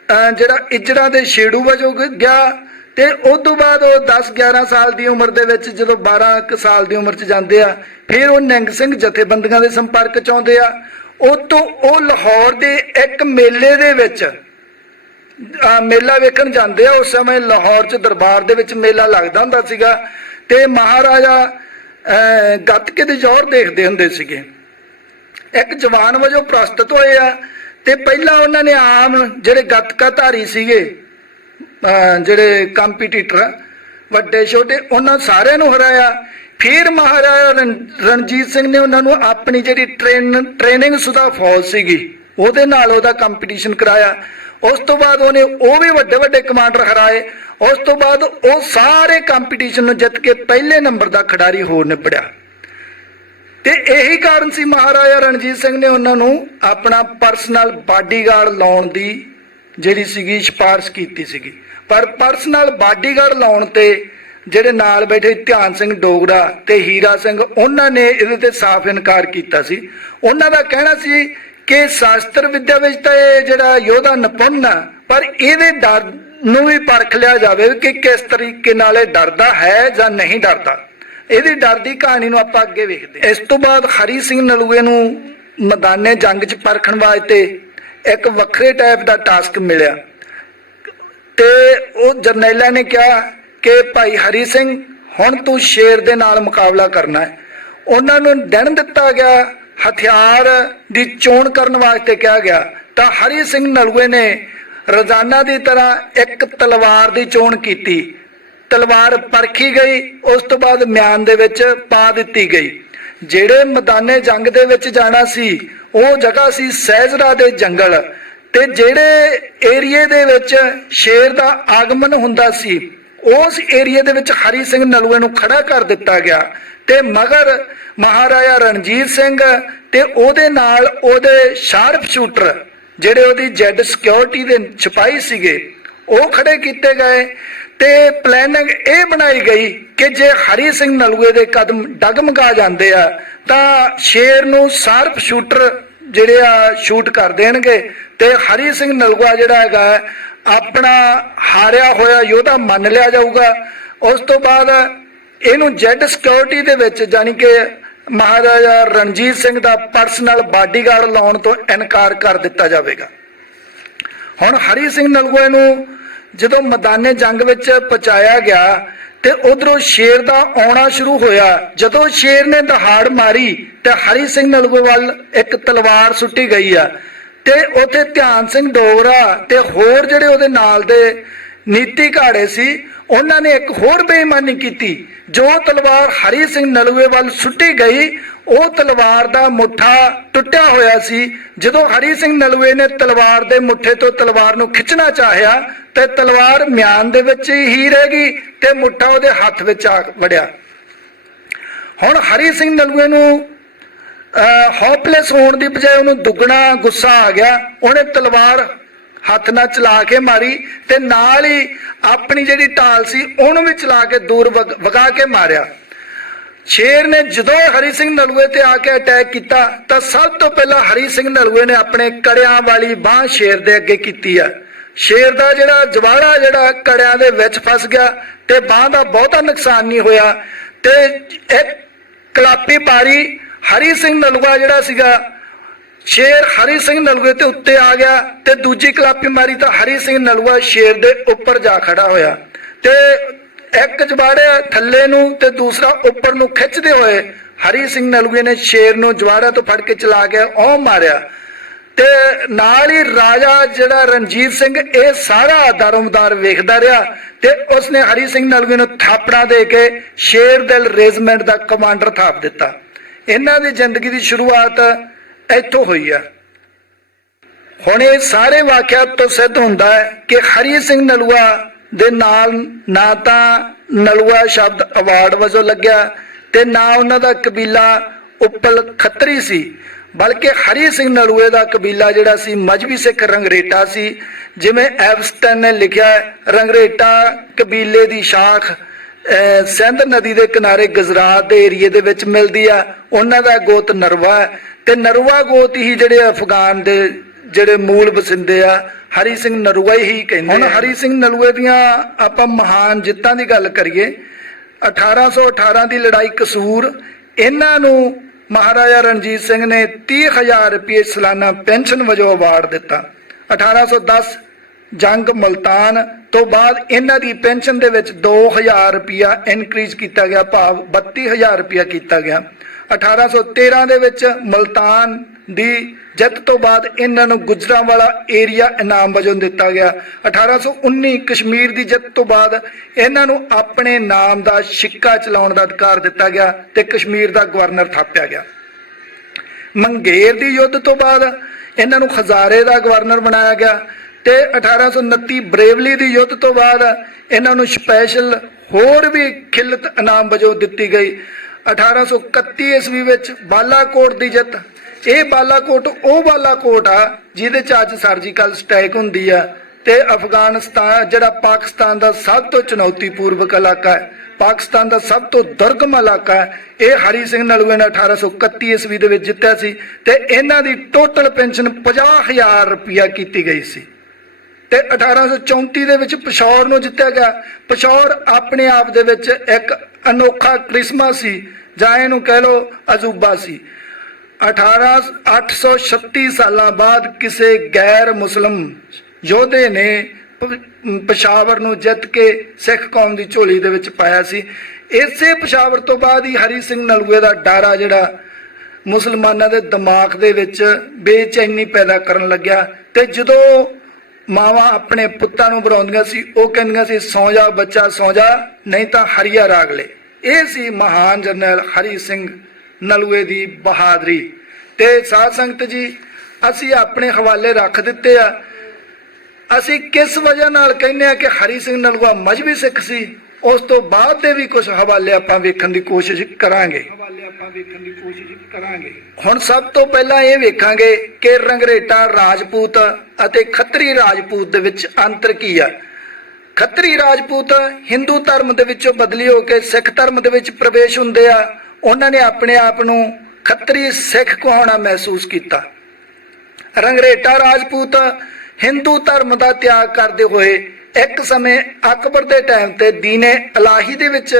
ਅਹ, ਜਿਹੜਾ ਇੱਜੜਾਂ ਦੇ ਛੇੜੂ ਵਜੋਂ ਗਿਆ ਤੇ ਉਸ ਤੋਂ ਬਾਅਦ ਉਹ 10 11 ਸਾਲ ਦੀ ਉਮਰ ਦੇ ਵਿੱਚ ਜਦੋਂ 12 ਕੁ ਸਾਲ ਦੀ ਉਮਰ 'ਚ ਜਾਂਦੇ ਆ ਫਿਰ ਉਹ ਨਿਹੰਗ ਸਿੰਘ ਜਥੇਬੰਦੀਆਂ ਦੇ ਸੰਪਰਕ 'ਚ ਆਉਂਦੇ ਆ। ਉਹ ਤੋਂ ਉਹ ਲਾਹੌਰ ਦੇ ਇੱਕ ਮੇਲੇ ਦੇ ਵਿੱਚ ਮੇਲਾ ਵੇਖਣ ਜਾਂਦੇ ਆ ਉਸ ਸਮੇਂ ਲਾਹੌਰ 'ਚ ਦਰਬਾਰ ਦੇ ਵਿੱਚ ਮੇਲਾ ਲੱਗਦਾ ਹੁੰਦਾ ਸੀਗਾ ਤੇ ਮਹਾਰਾਜਾ ਅਹ, ਗੱਤਕੇ ਦੇ ਜ਼ੋਰ ਦੇਖਦੇ ਹੁੰਦੇ ਸੀਗੇ। ਇੱਕ ਜਵਾਨ ਵਜੋਂ ਪ੍ਰਸਤੁਤ ਹੋਏ ਆ ਤੇ ਪਹਿਲਾਂ ਉਹਨਾਂ ਨੇ ਆਮ ਜਿਹੜੇ ਗੱਤਕਾ ਧਾਰੀ ਸੀਗੇ ਅਹ, ਜਿਹੜੇ ਕੰਪੀਟੀਟਰ ਵੱਡੇ ਛੋਟੇ ਉਹਨਾਂ ਸਾਰਿਆਂ ਨੂੰ ਹਰਾਇਆ। ਫਿਰ ਮਹਾਰਾਜਾ ਰਣ- ਰਣਜੀਤ ਸਿੰਘ ਨੇ ਉਹਨਾਂ ਨੂੰ ਆਪਣੀ ਜਿਹੜੀ ਟ੍ਰੇਨ, ਟ੍ਰੇਨਿੰਗ ਸੁਦਾ ਫੌਜ ਸੀਗੀ, ਉਹਦੇ ਨਾਲ ਉਹਦਾ ਕੰਪੀਟੀਸ਼ਨ ਕਰਾਇਆ। ਉਸ ਤੋਂ ਬਾਅਦ ਉਹਨੇ ਉਹ ਵੀ ਵੱਡੇ ਵੱਡੇ ਕਮਾਂਡਰ ਹਰਾਏ। ਉਸ ਤੋਂ ਬਾਅਦ ਉਹ ਸਾਰੇ ਕੰਪੀਟੀਸ਼ਨ ਨੂੰ ਜਿੱਤ ਕੇ ਪਹਿਲੇ ਨੰਬਰ ਦਾ ਖਿਡਾਰੀ ਹੋਰ ਨਿਬੜਿਆ ਤੇ ਇਹੀ ਕਾਰਨ ਸੀ ਮਹਾਰਾਜਾ ਰਣਜੀਤ ਸਿੰਘ ਨੇ ਉਹਨਾਂ ਨੂੰ ਆਪਣਾ ਪਰਸਨਲ ਬਾਡੀਗਾਰਡ ਲਾਉਣ ਦੀ ਜਿਹੜੀ ਸੀਗੀ ਸਿਫਾਰਿਸ਼ ਕੀਤੀ ਸੀਗੀ। ਪਰ ਪਰਸਨਲ ਬਾਡੀਗਾਰਡ ਲਾਉਣ ਤੇ ਜਿਹੜੇ ਨਾਲ ਬੈਠੇ ਧਿਆਨ ਸਿੰਘ ਡੋਗਰਾ ਤੇ ਹੀਰਾ ਸਿੰਘ, ਉਹਨਾਂ ਨੇ ਇਹਦੇ ਤੇ ਸਾਫ਼ ਇਨਕਾਰ ਕੀਤਾ ਸੀ। ਉਹਨਾਂ ਦਾ ਕਹਿਣਾ ਸੀ ਕਿ ਸ਼ਾਸਤਰ ਵਿਦਿਆ ਵਿੱਚ ਤਾਂ ਇਹ ਜਿਹੜਾ ਯੋਧਾ ਨਿਪੁੰਨ ਆ, ਪਰ ਇਹਦੇ ਡਰ ਨੂੰ ਵੀ ਪਰਖ ਲਿਆ ਜਾਵੇ ਕਿ ਕਿਸ ਤਰੀਕੇ ਨਾਲ ਇਹ ਡਰਦਾ ਹੈ ਜਾਂ ਨਹੀਂ ਡਰਦਾ। ਇਹਦੀ ਡਰ ਦੀ ਕਹਾਣੀ ਨੂੰ ਆਪਾਂ ਅੱਗੇ ਵੇਖਦੇ ਹਾਂ। ਇਸ ਤੋਂ ਬਾਅਦ ਹਰੀ ਸਿੰਘ ਨਲੂਏ ਨੂੰ ਮੈਦਾਨੇ ਜੰਗ 'ਚ ਪਰਖਣ ਵਾਸਤੇ ਇੱਕ ਵੱਖਰੇ ਟਾਈਪ ਦਾ ਟਾਸਕ ਮਿਲਿਆ। ਤੇ ਉਹ ਜਰਨੈਲਾਂ ਨੇ ਕਿਹਾ ਕਿ ਭਾਈ ਹਰੀ ਸਿੰਘ ਹੁਣ ਤੂੰ ਸ਼ੇਰ ਦੇ ਨਾਲ ਮੁਕਾਬਲਾ ਕਰਨਾ ਹੈ। ਉਹਨਾਂ ਨੂੰ ਦਿਨ ਦਿੱਤਾ ਗਿਆ, ਹਥਿਆਰ ਦੀ ਚੋਣ ਕਰਨ ਵਾਸਤੇ ਕਿਹਾ ਗਿਆ। ਤਾਂ ਹਰੀ ਸਿੰਘ ਨਲੂਏ ਨੇ ਰੋਜ਼ਾਨਾ ਦੀ ਤਰ੍ਹਾਂ ਇੱਕ ਤਲਵਾਰ ਦੀ ਚੋਣ ਕੀਤੀ। ਤਲਵਾਰ ਪਰਖੀ ਗਈ, ਉਸ ਤੋਂ ਬਾਅਦ ਮਿਆਨ ਦੇ ਵਿੱਚ ਪਾ ਦਿੱਤੀ ਗਈ। ਜਿਹੜੇ ਮੈਦਾਨੇ ਜੰਗ ਦੇ ਵਿੱਚ ਜਾਣਾ ਸੀ, ਉਹ ਜਗ੍ਹਾ ਸੀ ਸਹਿਜਰਾ ਦੇ ਜੰਗਲ। ਤੇ ਜਿਹੜੇ ਏਰੀਏ ਦੇ ਵਿੱਚ ਸ਼ੇਰ ਦਾ ਆਗਮਨ ਹੁੰਦਾ ਸੀ ਉਸ ਏਰੀਏ ਦੇ ਵਿੱਚ ਹਰੀ ਸਿੰਘ ਨਲੂਏ ਨੂੰ ਖੜਾ ਕਰ ਦਿੱਤਾ ਗਿਆ ਤੇ ਮਗਰ ਮਹਾਰਾਜਾ ਰਣਜੀਤ ਸਿੰਘ ਤੇ ਉਹਦੇ ਨਾਲ ਉਹਦੇ ਸ਼ਾਰਪ ਸ਼ੂਟਰ ਜਿਹੜੇ ਉਹਦੀ ਜੈਡ ਸਿਕਿਉਰਿਟੀ ਦੇ ਸਿਪਾਹੀ ਸੀਗੇ, ਉਹ ਖੜੇ ਕੀਤੇ ਗਏ ਤੇ ਪਲੈਨਿੰਗ ਇਹ ਬਣਾਈ ਗਈ ਕਿ ਜੇ ਹਰੀ ਸਿੰਘ ਨਲੂਏ ਦੇ ਕਦਮ ਡਗਮਗਾ ਜਾਂਦੇ ਆ, ਤਾਂ ਸ਼ੇਰ ਨੂੰ ਸ਼ਾਰਪ ਸ਼ੂਟਰ ਜਿਹੜੇ ਆ ਸ਼ੂਟ ਕਰ ਦੇਣਗੇ ਤੇ ਹਰੀ ਸਿੰਘ ਨਲੂਆ ਜਿਹੜਾ ਹੈਗਾ ਆਪਣਾ ਹਾਰਿਆ ਹੋਇਆ ਯੋਧਾ ਮੰਨ ਲਿਆ ਜਾਊਗਾ। ਉਸ ਤੋਂ ਬਾਅਦ ਇਹਨੂੰ ਜੈਡ ਸਿਕਿਉਰਿਟੀ ਦੇ ਵਿੱਚ ਜਾਨੀ ਕਿ ਮਹਾਰਾਜਾ ਰਣਜੀਤ ਸਿੰਘ ਦਾ ਪਰਸਨਲ ਬਾਡੀਗਾਰਡ ਲਾਉਣ ਤੋਂ ਇਨਕਾਰ ਕਰ ਦਿੱਤਾ ਜਾਵੇਗਾ। ਹੁਣ ਹਰੀ ਸਿੰਘ ਨਲੂਏ ਨੂੰ ਜਦੋਂ ਮੈਦਾਨੇ ਜੰਗ ਵਿੱਚ ਪਹੁੰਚਾਇਆ ਗਿਆ ਤੇ ਉਧਰੋਂ ਸ਼ੇਰ ਦਾ ਆਉਣਾ ਸ਼ੁਰੂ ਹੋਇਆ। ਜਦੋਂ ਸ਼ੇਰ ਨੇ ਦਹਾੜ ਮਾਰੀ ਤੇ ਹਰੀ ਸਿੰਘ ਨਲੂਏ ਵੱਲ ਇੱਕ ਤਲਵਾਰ ਸੁੱਟੀ ਗਈ ਆ। ਤੇ ਉਥੇ ਧਿਆਨ ਸਿੰਘ ਡੋਗਰਾ ਤੇ ਹੋਰ ਜਿਹੜੇ ਉਹਦੇ ਨਾਲ ਦੇ ਨੀਤੀ ਘਾੜੇ ਸੀ, ਉਹਨਾਂ ਨੇ ਇੱਕ ਹੋਰ ਬੇਈਮਾਨੀ ਕੀਤੀ, ਜੋ ਤਲਵਾਰ ਹਰੀ ਸਿੰਘ ਨਲੂਏ ਵੱਲ ਸੁੱਟੀ ਗਈ। ਉਹ ਤਲਵਾਰ ਦਾ ਮੁੱਠਾ ਟੁੱਟਿਆ ਹੋਇਆ ਸੀ। ਜਦੋਂ ਹਰੀ ਸਿੰਘ ਨਲੂਏ ਨੇ ਤਲਵਾਰ ਦੇ ਮੁੱਠੇ ਤੋਂ ਤਲਵਾਰ ਨੂੰ ਖਿੱਚਣਾ ਚਾਹਿਆ, ਤੇ ਤਲਵਾਰ ਮਿਆਨ ਦੇ ਵਿੱਚ ਹੀ ਰਹਿ ਗਈ ਤੇ ਮੁੱਠਾ ਉਹਦੇ ਹੱਥ ਵਿੱਚ ਆ ਵੜਿਆ। ਹੁਣ ਹਰੀ ਸਿੰਘ ਨਲੂਏ ਨੂੰ ਹੌਪਲੈਸ ਹੋਣ ਦੀ ਬਜਾਏ ਉਹਨੂੰ ਦੁੱਗਣਾ ਗੁੱਸਾ ਆ ਗਿਆ। ਉਹਨੇ ਤਲਵਾਰ ਹੱਥ ਨਾਲ ਚਲਾ ਕੇ ਮਾਰੀ ਤੇ ਨਾਲ ਹੀ ਆਪਣੀ ਜਿਹੜੀ ਢਾਲ ਸੀ, ਉਹਨੂੰ ਵੀ ਚਲਾ ਕੇ ਦੂਰ ਵਗਾ ਕੇ ਮਾਰਿਆ। ਸ਼ੇਰ ਨੇ ਜਦੋਂ ਹਰੀ ਸਿੰਘ ਨਲੂਏ ਤੇ ਆ ਕੇ ਅਟੈਕ ਕੀਤਾ, ਤਾਂ ਸਭ ਤੋਂ ਪਹਿਲਾਂ ਹਰੀ ਸਿੰਘ ਨਲੂਏ ਨੇ ਆਪਣੇ ਕੜਿਆਂ ਵਾਲੀ ਬਾਹ ਸ਼ੇਰ ਦੇ ਅੱਗੇ ਕੀਤੀ ਆ। ਸ਼ੇਰ ਦਾ ਜਿਹੜਾ ਜਵਾੜਾ, ਜਿਹੜਾ ਕੜਿਆਂ ਦੇ ਵਿੱਚ ਫਸ ਗਿਆ ਤੇ ਬਾਹ ਦਾ ਬਹੁਤਾ ਨੁਕਸਾਨ ਨਹੀਂ ਹੋਇਆ ਤੇ ਇੱਕ ਕਲਾਪੀ ਪਾਰੀ ਹਰੀ ਸਿੰਘ ਨਲੂਆ ਜਿਹੜਾ ਸੀਗਾ, ਸ਼ੇਰ ਹਰੀ ਸਿੰਘ ਨਲੂਏ ਤੇ ਉੱਤੇ ਆ ਗਿਆ ਤੇ ਦੂਜੀ ਕਲਾਪੀ ਮਾਰੀ ਤਾਂ ਹਰੀ ਸਿੰਘ ਨਲੂਆ ਸ਼ੇਰ ਦੇ ਉੱਪਰ ਜਾ ਖੜਾ ਹੋਇਆ ਤੇ ਇੱਕ ਜਵਾੜਾ ਥੱਲੇ ਨੂੰ ਤੇ ਦੂਸਰਾ ਉੱਪਰ ਨੂੰ ਖਿੱਚਦੇ ਹੋਏ ਹਰੀ ਸਿੰਘ ਨਲੂਏ ਨੇ ਸ਼ੇਰ ਨੂੰ ਜਵਾੜਾ ਤੋਂ ਫੜ ਕੇ ਚਲਾ ਕੇ ਉਹ ਮਾਰਿਆ। ਤੇ ਨਾਲ ਹੀ ਰਾਜਾ ਜਿਹੜਾ ਰਣਜੀਤ ਸਿੰਘ, ਇਹ ਸਾਰਾ ਦਰਮਦਾਰ ਵੇਖਦਾ ਰਿਹਾ ਤੇ ਉਸਨੇ ਹਰੀ ਸਿੰਘ ਨਲੂਏ ਨੂੰ ਥਾਪੜਾ ਦੇ ਕੇ ਸ਼ੇਰ ਦਿਲ ਰੈਜੀਮੈਂਟ ਦਾ ਕਮਾਂਡਰ ਥਾਪ ਦਿੱਤਾ। ਇਹਨਾਂ ਦੀ ਜ਼ਿੰਦਗੀ ਦੀ ਸ਼ੁਰੂਆਤ ਇੱਥੋਂ ਹੋਈ ਆ। ਹੁਣ ਇਹ ਸਾਰੇ ਵਾਕਿਆਤ ਤੋਂ ਸਿੱਧ ਹੁੰਦਾ ਹੈ ਕਿ ਹਰੀ ਸਿੰਘ ਨਲੂਆ ਦੇ ਨਾਲ ਨਾ ਤਾਂ ਨਲੂਆ ਸ਼ਬਦ ਅਵਾਰਡ ਵਜੋਂ ਲੱਗਿਆ ਤੇ ਨਾ ਉਹਨਾਂ ਦਾ ਕਬੀਲਾ ਉੱਪਲ ਖੱਤਰੀ ਸੀ, ਬਲਕਿ ਹਰੀ ਸਿੰਘ ਨਲੂਏ ਦਾ ਕਬੀਲਾ ਜਿਹੜਾ ਸੀ, ਮਜਬੀ ਸਿੱਖ ਰੰਗਰੇਟਾ ਸੀ, ਜਿਵੇਂ ਐਵਸਟਨ ਨੇ ਲਿਖਿਆ ਰੰਗਰੇਟਾ ਕਬੀਲੇ ਦੀ ਸ਼ਾਖ ਸਿੰਧ ਨਦੀ ਦੇ ਕਿਨਾਰੇ ਗੁਜਰਾਤ ਦੇ ਏਰੀਏ ਦੇ ਵਿੱਚ ਮਿਲਦੀ ਆ। ਉਹਨਾਂ ਦਾ ਗੋਤ ਨਰਵਾ ਹੈ ਤੇ ਨਰਵਾ ਗੋਤ ਹੀ ਜਿਹੜੇ ਅਫਗਾਨ ਦੇ ਜਿਹੜੇ ਮੂਲ ਵਸਿੰਦੇ ਆ, ਹਰੀ ਸਿੰਘ ਨਰੂਆ ਹੀ ਕਹਿੰਦੇ ਹੁਣ ਹਰੀ ਸਿੰਘ ਨਲੂਏ ਦੀਆਂ ਆਪਾਂ ਮਹਾਨ ਜਿੱਤਾਂ ਦੀ ਗੱਲ ਕਰੀਏ 1818 ਦੀ ਲੜਾਈ ਕਸੂਰ, ਇਹਨਾਂ ਨੂੰ ਮਹਾਰਾਜਾ ਰਣਜੀਤ ਸਿੰਘ ਨੇ 30000 ਰੁਪਏ ਸਾਲਾਨਾ ਪੈਨਸ਼ਨ ਵਜੋਂ ਅਵਾਰਡ ਦਿੱਤਾ। 1810 ਜੰਗ ਮਲਤਾਨ ਤੋਂ ਬਾਅਦ ਇਹਨਾਂ ਦੀ ਪੈਨਸ਼ਨ ਦੇ ਵਿੱਚ 2000 ਰੁਪਇਆ ਇਨਕਰੀਜ਼ ਕੀਤਾ ਗਿਆ, ਭਾਵ 32000 ਰੁਪਇਆ ਕੀਤਾ ਗਿਆ। 1813 ਦੇ ਵਿੱਚ ਮਲਤਾਨ ਦੀ ਜਿੱਤ ਤੋਂ ਬਾਅਦ ਇਹਨਾਂ ਨੂੰ ਗੁਜਰਾਂਵਾਲਾ ਏਰੀਆ ਇਨਾਮ ਵਜੋਂ ਦਿੱਤਾ ਗਿਆ। 1819 ਕਸ਼ਮੀਰ ਦੀ ਜਿੱਤ ਤੋਂ ਬਾਅਦ ਇਹਨਾਂ ਨੂੰ ਆਪਣੇ ਨਾਮ ਦਾ ਸਿੱਕਾ ਚਲਾਉਣ ਦਾ ਅਧਿਕਾਰ ਦਿੱਤਾ ਗਿਆ ਤੇ ਕਸ਼ਮੀਰ ਦਾ ਗਵਰਨਰ ਥਾਪਿਆ ਗਿਆ। ਮੰਗੇਰ ਦੀ ਯੁੱਧ ਤੋਂ ਬਾਅਦ ਇਹਨਾਂ ਨੂੰ ਖਜ਼ਾਰੇ ਦਾ ਗਵਰਨਰ ਬਣਾਇਆ ਗਿਆ। ਤੇ 1829 ਬਰੇਵਲੀ ਦੀ ਯੁੱਧ ਤੋਂ ਬਾਅਦ ਇਹਨਾਂ ਨੂੰ ਸਪੈਸ਼ਲ ਹੋਰ ਵੀ ਖਿਲਤ ਇਨਾਮ ਵਜੋਂ ਦਿੱਤੀ ਗਈ। 1831 ਈਸਵੀ ਵਿੱਚ ਬਾਲਾਕੋਟ ਦੀ ਜਿੱਤ। ਇਹ ਬਾਲਾਕੋਟ ਉਹ ਬਾਲਾਕੋਟ ਆ ਜਿਹਦੇ ਚ ਅੱਜ ਸਰਜੀਕਲ ਸਟ੍ਰਾਈਕ ਹੁੰਦੀ ਆ ਤੇ ਅਫਗਾਨਿਸਤਾਨ ਜਿਹੜਾ ਪਾਕਿਸਤਾਨ ਦਾ ਸਭ ਤੋਂ ਚੁਣੌਤੀਪੂਰਵਕ ਇਲਾਕਾ ਹੈ, ਪਾਕਿਸਤਾਨ ਦਾ ਸਭ ਤੋਂ ਦੁਰਗਮ ਇਲਾਕਾ ਹੈ, ਇਹ ਹਰੀ ਸਿੰਘ ਨਲੂਏ ਨੇ 1831 ਈਸਵੀ ਦੇ ਵਿੱਚ ਜਿੱਤਿਆ ਸੀ ਤੇ ਇਹਨਾਂ ਦੀ ਟੋਟਲ ਪੈਨਸ਼ਨ 50000 ਰੁਪਇਆ ਕੀਤੀ ਗਈ ਸੀ। ਤੇ 1834 ਦੇ ਵਿੱਚ ਪਿਸ਼ੌਰ ਨੂੰ ਜਿੱਤਿਆ ਗਿਆ। ਪਿਸ਼ੌਰ ਆਪਣੇ ਆਪ ਦੇ ਵਿੱਚ ਇੱਕ ਅਨੋਖਾ ਕ੍ਰਿਸਮਾ ਸੀ, ਜਾਂ ਇਹਨੂੰ ਕਹਿ ਲਓ ਅਜੂਬਾ ਸੀ। 18 836 ਸਾਲਾਂ ਬਾਅਦ ਕਿਸੇ ਗੈਰ ਮੁਸਲਮ ਯੋਧੇ ਨੇ ਪ- ਪਸ਼ਾਵਰ ਨੂੰ ਜਿੱਤ ਕੇ ਸਿੱਖ ਕੌਮ ਦੀ ਝੋਲੀ ਦੇ ਵਿੱਚ ਪਾਇਆ ਸੀ। ਇਸੇ ਪਸ਼ਾਵਰ ਤੋਂ ਬਾਅਦ ਹੀ ਹਰੀ ਸਿੰਘ ਨਲੂਏ ਦਾ ਡਾਰਾ ਜਿਹੜਾ ਮੁਸਲਮਾਨਾਂ ਦੇ ਦਿਮਾਗ ਦੇ ਵਿੱਚ ਬੇਚੈਨੀ ਪੈਦਾ ਕਰਨ ਲੱਗਿਆ ਤੇ ਜਦੋਂ ਮਾਵਾਂ ਆਪਣੇ ਪੁੱਤਾਂ ਨੂੰ ਬੁਲਾਉਂਦੀਆਂ ਸੀ, ਉਹ ਕਹਿੰਦੀਆਂ ਸੀ, ਸੌਂ ਜਾ ਬੱਚਾ, ਸੌਂ ਜਾ, ਨਹੀਂ ਤਾਂ ਹਰੀਆ ਰਾਗ ਲੈ। ਇਹ ਸੀ ਮਹਾਨ ਜਰਨੈਲ ਹਰੀ ਸਿੰਘ ਨਲੂਏ ਦੀ ਬਹਾਦਰੀ। ਤੇ ਸਾਧ ਸੰਗਤ ਜੀ, ਅਸੀਂ ਆਪਣੇ ਹਵਾਲੇ ਰੱਖ ਦਿੱਤੇ ਆ। ਅਸੀਂ ਕਿਸ ਵਜ੍ਹਾ ਨਾਲ ਕਹਿੰਦੇ ਆ ਕਿ ਹਰੀ ਸਿੰਘ ਨਲੂਆ ਮਜਬੀ ਸਿੱਖ ਸੀ? ਉਸ ਤੋਂ ਬਾਅਦ ਦੇ ਵੀ ਕੁਝ ਹਵਾਲੇ ਆਪਾਂ ਵੇਖਣ ਦੀ ਕੋਸ਼ਿਸ਼ ਕਰਾਂਗੇ। ਹਵਾਲੇ ਆਪਾਂ ਵੇਖਣ ਦੀ ਕੋਸ਼ਿਸ਼ ਕਰਾਂਗੇ ਹੁਣ ਸਭ ਤੋਂ ਪਹਿਲਾਂ ਇਹ ਵੇਖਾਂਗੇ ਕਿ ਰੰਗਰੇਟਾ ਰਾਜਪੂਤ ਅਤੇ ਖੱਤਰੀ ਰਾਜਪੂਤ ਦੇ ਵਿੱਚ ਅੰਤਰ ਕੀ ਆ। ਖੱਤਰੀ ਰਾਜਪੂਤ ਹਿੰਦੂ ਧਰਮ ਦੇ ਵਿੱਚੋਂ ਬਦਲੀ ਹੋ ਕੇ ਸਿੱਖ ਧਰਮ ਦੇ ਵਿੱਚ ਪ੍ਰਵੇਸ਼ ਹੁੰਦੇ ਆ। ਉਹਨਾਂ ਨੇ ਆਪਣੇ ਆਪ ਨੂੰ ਖੱਤਰੀ ਸਿੱਖ ਕਹਾਉਣਾ ਮਹਿਸੂਸ ਕੀਤਾ। ਰੰਗਰੇਟਾ ਰਾਜਪੂਤ ਹਿੰਦੂ ਧਰਮ ਦਾ ਤਿਆਗ ਕਰਦੇ ਹੋਏ ਇੱਕ ਸਮੇਂ ਅਕਬਰ ਦੇ ਟਾਈਮ ਤੇ ਦੀਨੇ ਇਲਾਹੀ ਦੇ ਵਿੱਚ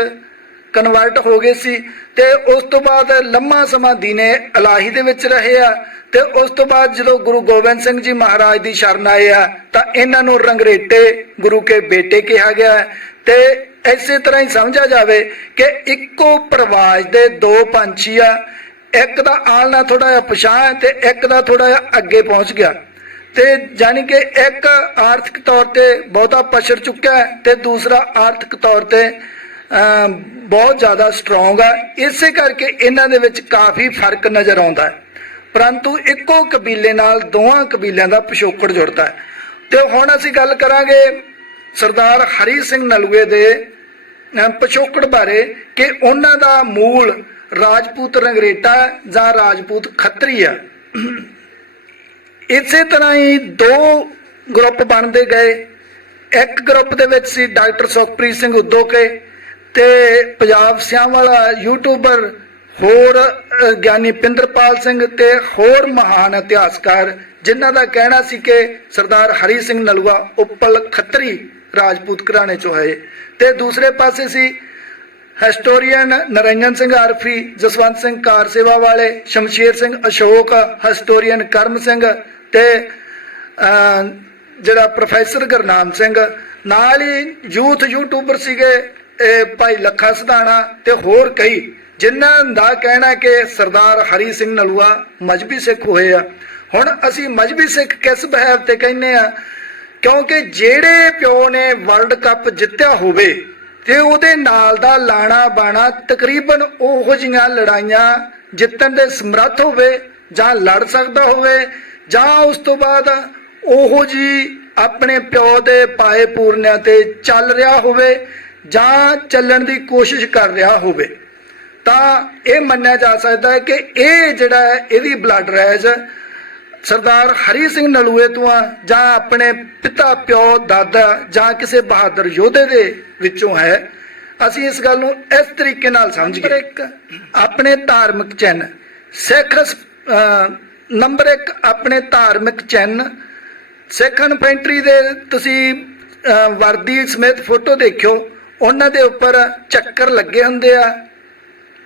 ਕਨਵਰਟ ਹੋ ਗਏ ਸੀ ਤੇ ਉਸ ਤੋਂ ਬਾਅਦ ਲੰਮਾ ਸਮਾਂ ਦੀਨੇ ਇਲਾਹੀ ਦੇ ਵਿੱਚ ਰਹੇ ਆ ਤੇ ਉਸ ਤੋਂ ਬਾਅਦ ਜਦੋਂ ਗੁਰੂ ਗੋਬਿੰਦ ਸਿੰਘ ਜੀ ਮਹਾਰਾਜ ਦੀ ਸ਼ਰਨ ਆਏ ਆ ਤਾਂ ਇਹਨਾਂ ਨੂੰ ਰੰਗਰੇਟੇ ਗੁਰੂ ਕੇ ਬੇਟੇ ਕਿਹਾ ਗਿਆ ਹੈ ਤੇ ਇਸੇ ਤਰ੍ਹਾਂ ਹੀ ਸਮਝਿਆ ਜਾਵੇ ਕਿ ਇੱਕੋ ਪ੍ਰਵਾਜ ਦੇ ਦੋ ਪੰਛੀ ਆ, ਇੱਕ ਦਾ ਆਲਣਾ ਥੋੜਾ ਜਿਹਾ ਪਛਾਂ ਹੈ ਤੇ ਇੱਕ ਦਾ ਥੋੜਾ ਜਿਹਾ ਅੱਗੇ ਪਹੁੰਚ ਗਿਆ। ਤੇ ਜਾਨੀ ਕਿ ਇੱਕ ਆਰਥਿਕ ਤੌਰ ਤੇ ਬਹੁਤਾ ਪਛੜ ਚੁੱਕਿਆ ਹੈ ਤੇ ਦੂਸਰਾ ਆਰਥਿਕ ਤੌਰ ਤੇ ਬਹੁਤ ਜ਼ਿਆਦਾ ਸਟਰੋਂਗ ਆ ਇਸੇ ਕਰਕੇ ਇਹਨਾਂ ਦੇ ਵਿੱਚ ਕਾਫੀ ਫ਼ਰਕ ਨਜ਼ਰ ਆਉਂਦਾ ਹੈ। ਪਰੰਤੂ ਇੱਕੋ ਕਬੀਲੇ ਨਾਲ ਦੋਹਾਂ ਕਬੀਲਿਆਂ ਦਾ ਪਿਛੋਕੜ ਜੁੜਦਾ ਹੈ। ਤੇ ਹੁਣ ਅਸੀਂ ਗੱਲ ਕਰਾਂਗੇ ਸਰਦਾਰ ਹਰੀ ਸਿੰਘ ਨਲੂਏ ਦੇ ਪਿਛੋਕੜ ਬਾਰੇ ਕਿ ਉਹਨਾਂ ਦਾ ਮੂਲ ਰਾਜਪੂਤ ਰੰਗਰੇਟਾ ਜਾਂ ਰਾਜਪੂਤ ਖੱਤਰੀ ਆ ਇਸੇ ਤਰ੍ਹਾਂ ਹੀ ਦੋ ਗਰੁੱਪ ਬਣਦੇ ਗਏ। ਇੱਕ ਗਰੁੱਪ ਦੇ ਵਿੱਚ ਸੀ ਡਾਕਟਰ ਸੁਖਪ੍ਰੀਤ ਸਿੰਘ ਉਦੋਕੇ ਤੇ ਪੰਜਾਬ ਸਿਆਂ ਵਾਲਾ ਯੂਟਿਊਬਰ ਹੋਰ ਗਿਆਨੀ ਪਿੰਦਰਪਾਲ ਸਿੰਘ ਤੇ ਹੋਰ ਮਹਾਨ ਇਤਿਹਾਸਕਾਰ ਜਿਨ੍ਹਾਂ ਦਾ ਕਹਿਣਾ ਸੀ ਕਿ ਸਰਦਾਰ ਹਰੀ ਸਿੰਘ ਨਲੂਆ ਉੱਪਲ ਖੱਤਰੀ ਰਾਜਪੂਤ ਘਰਾਣੇ ਚੋਂ ਹੈ। ਤੇ ਦੂਸਰੇ ਪਾਸੇ ਸੀ ਹਿਸਟੋਰੀਅਨ ਨਰਿੰਜਨ ਸਿੰਘ ਆਰਫੀ, ਜਸਵੰਤ ਸਿੰਘ ਕਾਰ ਸੇਵਾ ਵਾਲੇ, ਸ਼ਮਸ਼ੀਰ ਸਿੰਘ ਅਸ਼ੋਕ ਹਿਸਟੋਰੀਅਨ ਕਰਮ ਸਿੰਘ ਤੇ ਜਿਹੜਾ ਪ੍ਰੋਫੈਸਰ ਗੁਰਨਾਮ ਸਿੰਘ, ਨਾਲ ਹੀ ਯੂਥ ਯੂਟਿਊਬਰ ਸੀਗੇ ਭਾਈ ਲੱਖਾ ਸਧਾਣਾ ਤੇ ਹੋਰ ਕਈ, ਜਿਨ੍ਹਾਂ ਦਾ ਕਹਿਣਾ ਕਿ ਸਰਦਾਰ ਹਰੀ ਸਿੰਘ ਨਲੂਆ ਮਜਬੀ ਸਿੱਖ ਹੋਏ ਆ। ਹੁਣ ਅਸੀਂ ਮਜਬੀ ਸਿੱਖ ਕਿਸ ਬਹਿਰ ਤੇ ਕਹਿੰਦੇ ਆ? ਕਿਉਂਕਿ ਜਿਹੜੇ ਪਿਓ ਨੇ ਵਰਲਡ ਕੱਪ ਜਿੱਤਿਆ ਹੋਵੇ, ਤੇ ਉਹਦੇ ਨਾਲ ਦਾ ਲਾਣਾ ਬਾਣਾ ਤਕਰੀਬਨ ਉਹੋ ਜੀਆਂ ਲੜਾਈਆਂ ਜਿੱਤਣ ਦੇ ਸਮਰੱਥ ਹੋਵੇ ਜਾਂ ਲੜ ਸਕਦਾ ਹੋਵੇ ਜਾਂ ਉਸ ਤੋਂ ਬਾਅਦ ਉਹੋ ਜੀ ਆਪਣੇ ਪਿਓ ਦੇ ਪਾਏ ਪੂਰਨਿਆਂ ਤੇ ਚੱਲ ਰਿਹਾ ਹੋਵੇ ਜਾਂ ਚੱਲਣ ਦੀ ਕੋਸ਼ਿਸ਼ ਕਰ ਰਿਹਾ ਹੋਵੇ ਤਾਂ ਇਹ ਮੰਨਿਆ ਜਾ ਸਕਦਾ ਹੈ ਕਿ ਇਹ ਜਿਹੜਾ ਹੈ ਇਹਦੀ ਬਲੱਡ ਰੈਜ ਸਰਦਾਰ ਹਰੀ ਸਿੰਘ ਨਲੂਏ ਤੋਂ ਆ ਜਾਂ ਆਪਣੇ ਪਿਤਾ ਪਿਓ ਦਾਦਾ ਜਾਂ ਕਿਸੇ ਬਹਾਦਰ ਯੋਧੇ ਦੇ ਵਿੱਚੋਂ ਹੈ। ਅਸੀਂ ਇਸ ਗੱਲ ਨੂੰ ਇਸ ਤਰੀਕੇ ਨਾਲ ਸਮਝੀਏ ਇੱਕ ਆਪਣੇ ਧਾਰਮਿਕ ਚਿੰਨ੍ਹ ਸਿੱਖ ਨੰਬਰ 1 ਆਪਣੇ ਧਾਰਮਿਕ ਚਿੰਨ੍ਹ। ਸਿੱਖ ਇਨਫੈਂਟਰੀ ਦੇ ਤੁਸੀਂ ਵਰਦੀ ਸਮੇਤ ਫੋਟੋ ਦੇਖਿਓ, ਉਹਨਾਂ ਦੇ ਉੱਪਰ ਚੱਕਰ ਲੱਗੇ ਹੁੰਦੇ ਆ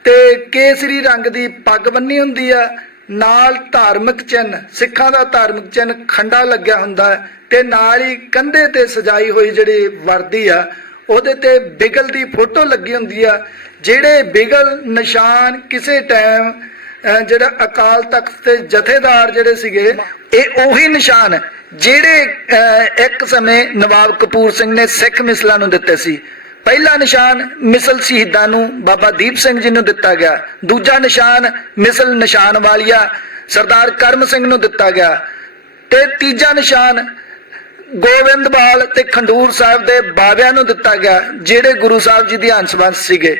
ਤੇ ਕੇਸਰੀ ਰੰਗ ਦੀ ਪੱਗ ਬੰਨੀ ਹੁੰਦੀ ਆ। ਨਾਲ ਧਾਰਮਿਕ ਚਿੰਨ੍ਹ, ਸਿੱਖਾਂ ਦਾ ਧਾਰਮਿਕ ਚਿੰਨ੍ਹ ਖੰਡਾ ਲੱਗਿਆ ਹੁੰਦਾ ਹੈ ਤੇ ਨਾਲ ਹੀ ਕੰਧੇ ਤੇ ਸਜਾਈ ਹੋਈ ਜਿਹੜੀ ਵਰਦੀ ਆ, ਉਹਦੇ ਤੇ ਬਿਗਲ ਦੀ ਫੋਟੋ ਲੱਗੀ ਹੁੰਦੀ ਆ, ਜਿਹੜੇ ਬਿਗਲ ਨਿਸ਼ਾਨ ਕਿਸੇ ਟਾਈਮ ਜਿਹੜਾ ਅਕਾਲ ਤਖਤ ਤੇ ਜਥੇਦਾਰ ਜਿਹੜੇ ਸੀਗੇ, ਇਹ ਉਹੀ ਨਿਸ਼ਾਨ ਜਿਹੜੇ ਇੱਕ ਸਮੇਂ ਨਵਾਬ ਕਪੂਰ ਸਿੰਘ ਨੇ ਸਿੱਖ ਮਿਸਲਾਂ ਨੂੰ ਦਿੱਤੇ ਸੀ। ਪਹਿਲਾ ਨਿਸ਼ਾਨ ਮਿਸਲ ਸ਼ਹੀਦਾਂ ਨੂੰ ਬਾਬਾ ਦੀਪ ਸਿੰਘ ਜੀ ਨੂੰ ਦਿੱਤਾ ਗਿਆ। ਦੂਜਾ ਨਿਸ਼ਾਨ ਮਿਸਲ ਨਿਸ਼ਾਨ ਵਾਲੀਆ ਸਰਦਾਰ ਕਰਮ ਸਿੰਘ ਨੂੰ ਦਿੱਤਾ ਗਿਆ। ਤੇ ਤੀਜਾ ਨਿਸ਼ਾਨ ਗੋਬਿੰਦਵਾਲ ਤੇ ਖੰਡੂਰ ਸਾਹਿਬ ਦੇ ਬਾਬਿਆਂ ਨੂੰ ਦਿੱਤਾ ਗਿਆ, ਜਿਹੜੇ ਗੁਰੂ ਸਾਹਿਬ ਜੀ ਦੀ ਹੰਸਵੰਸ ਸੀਗੇ।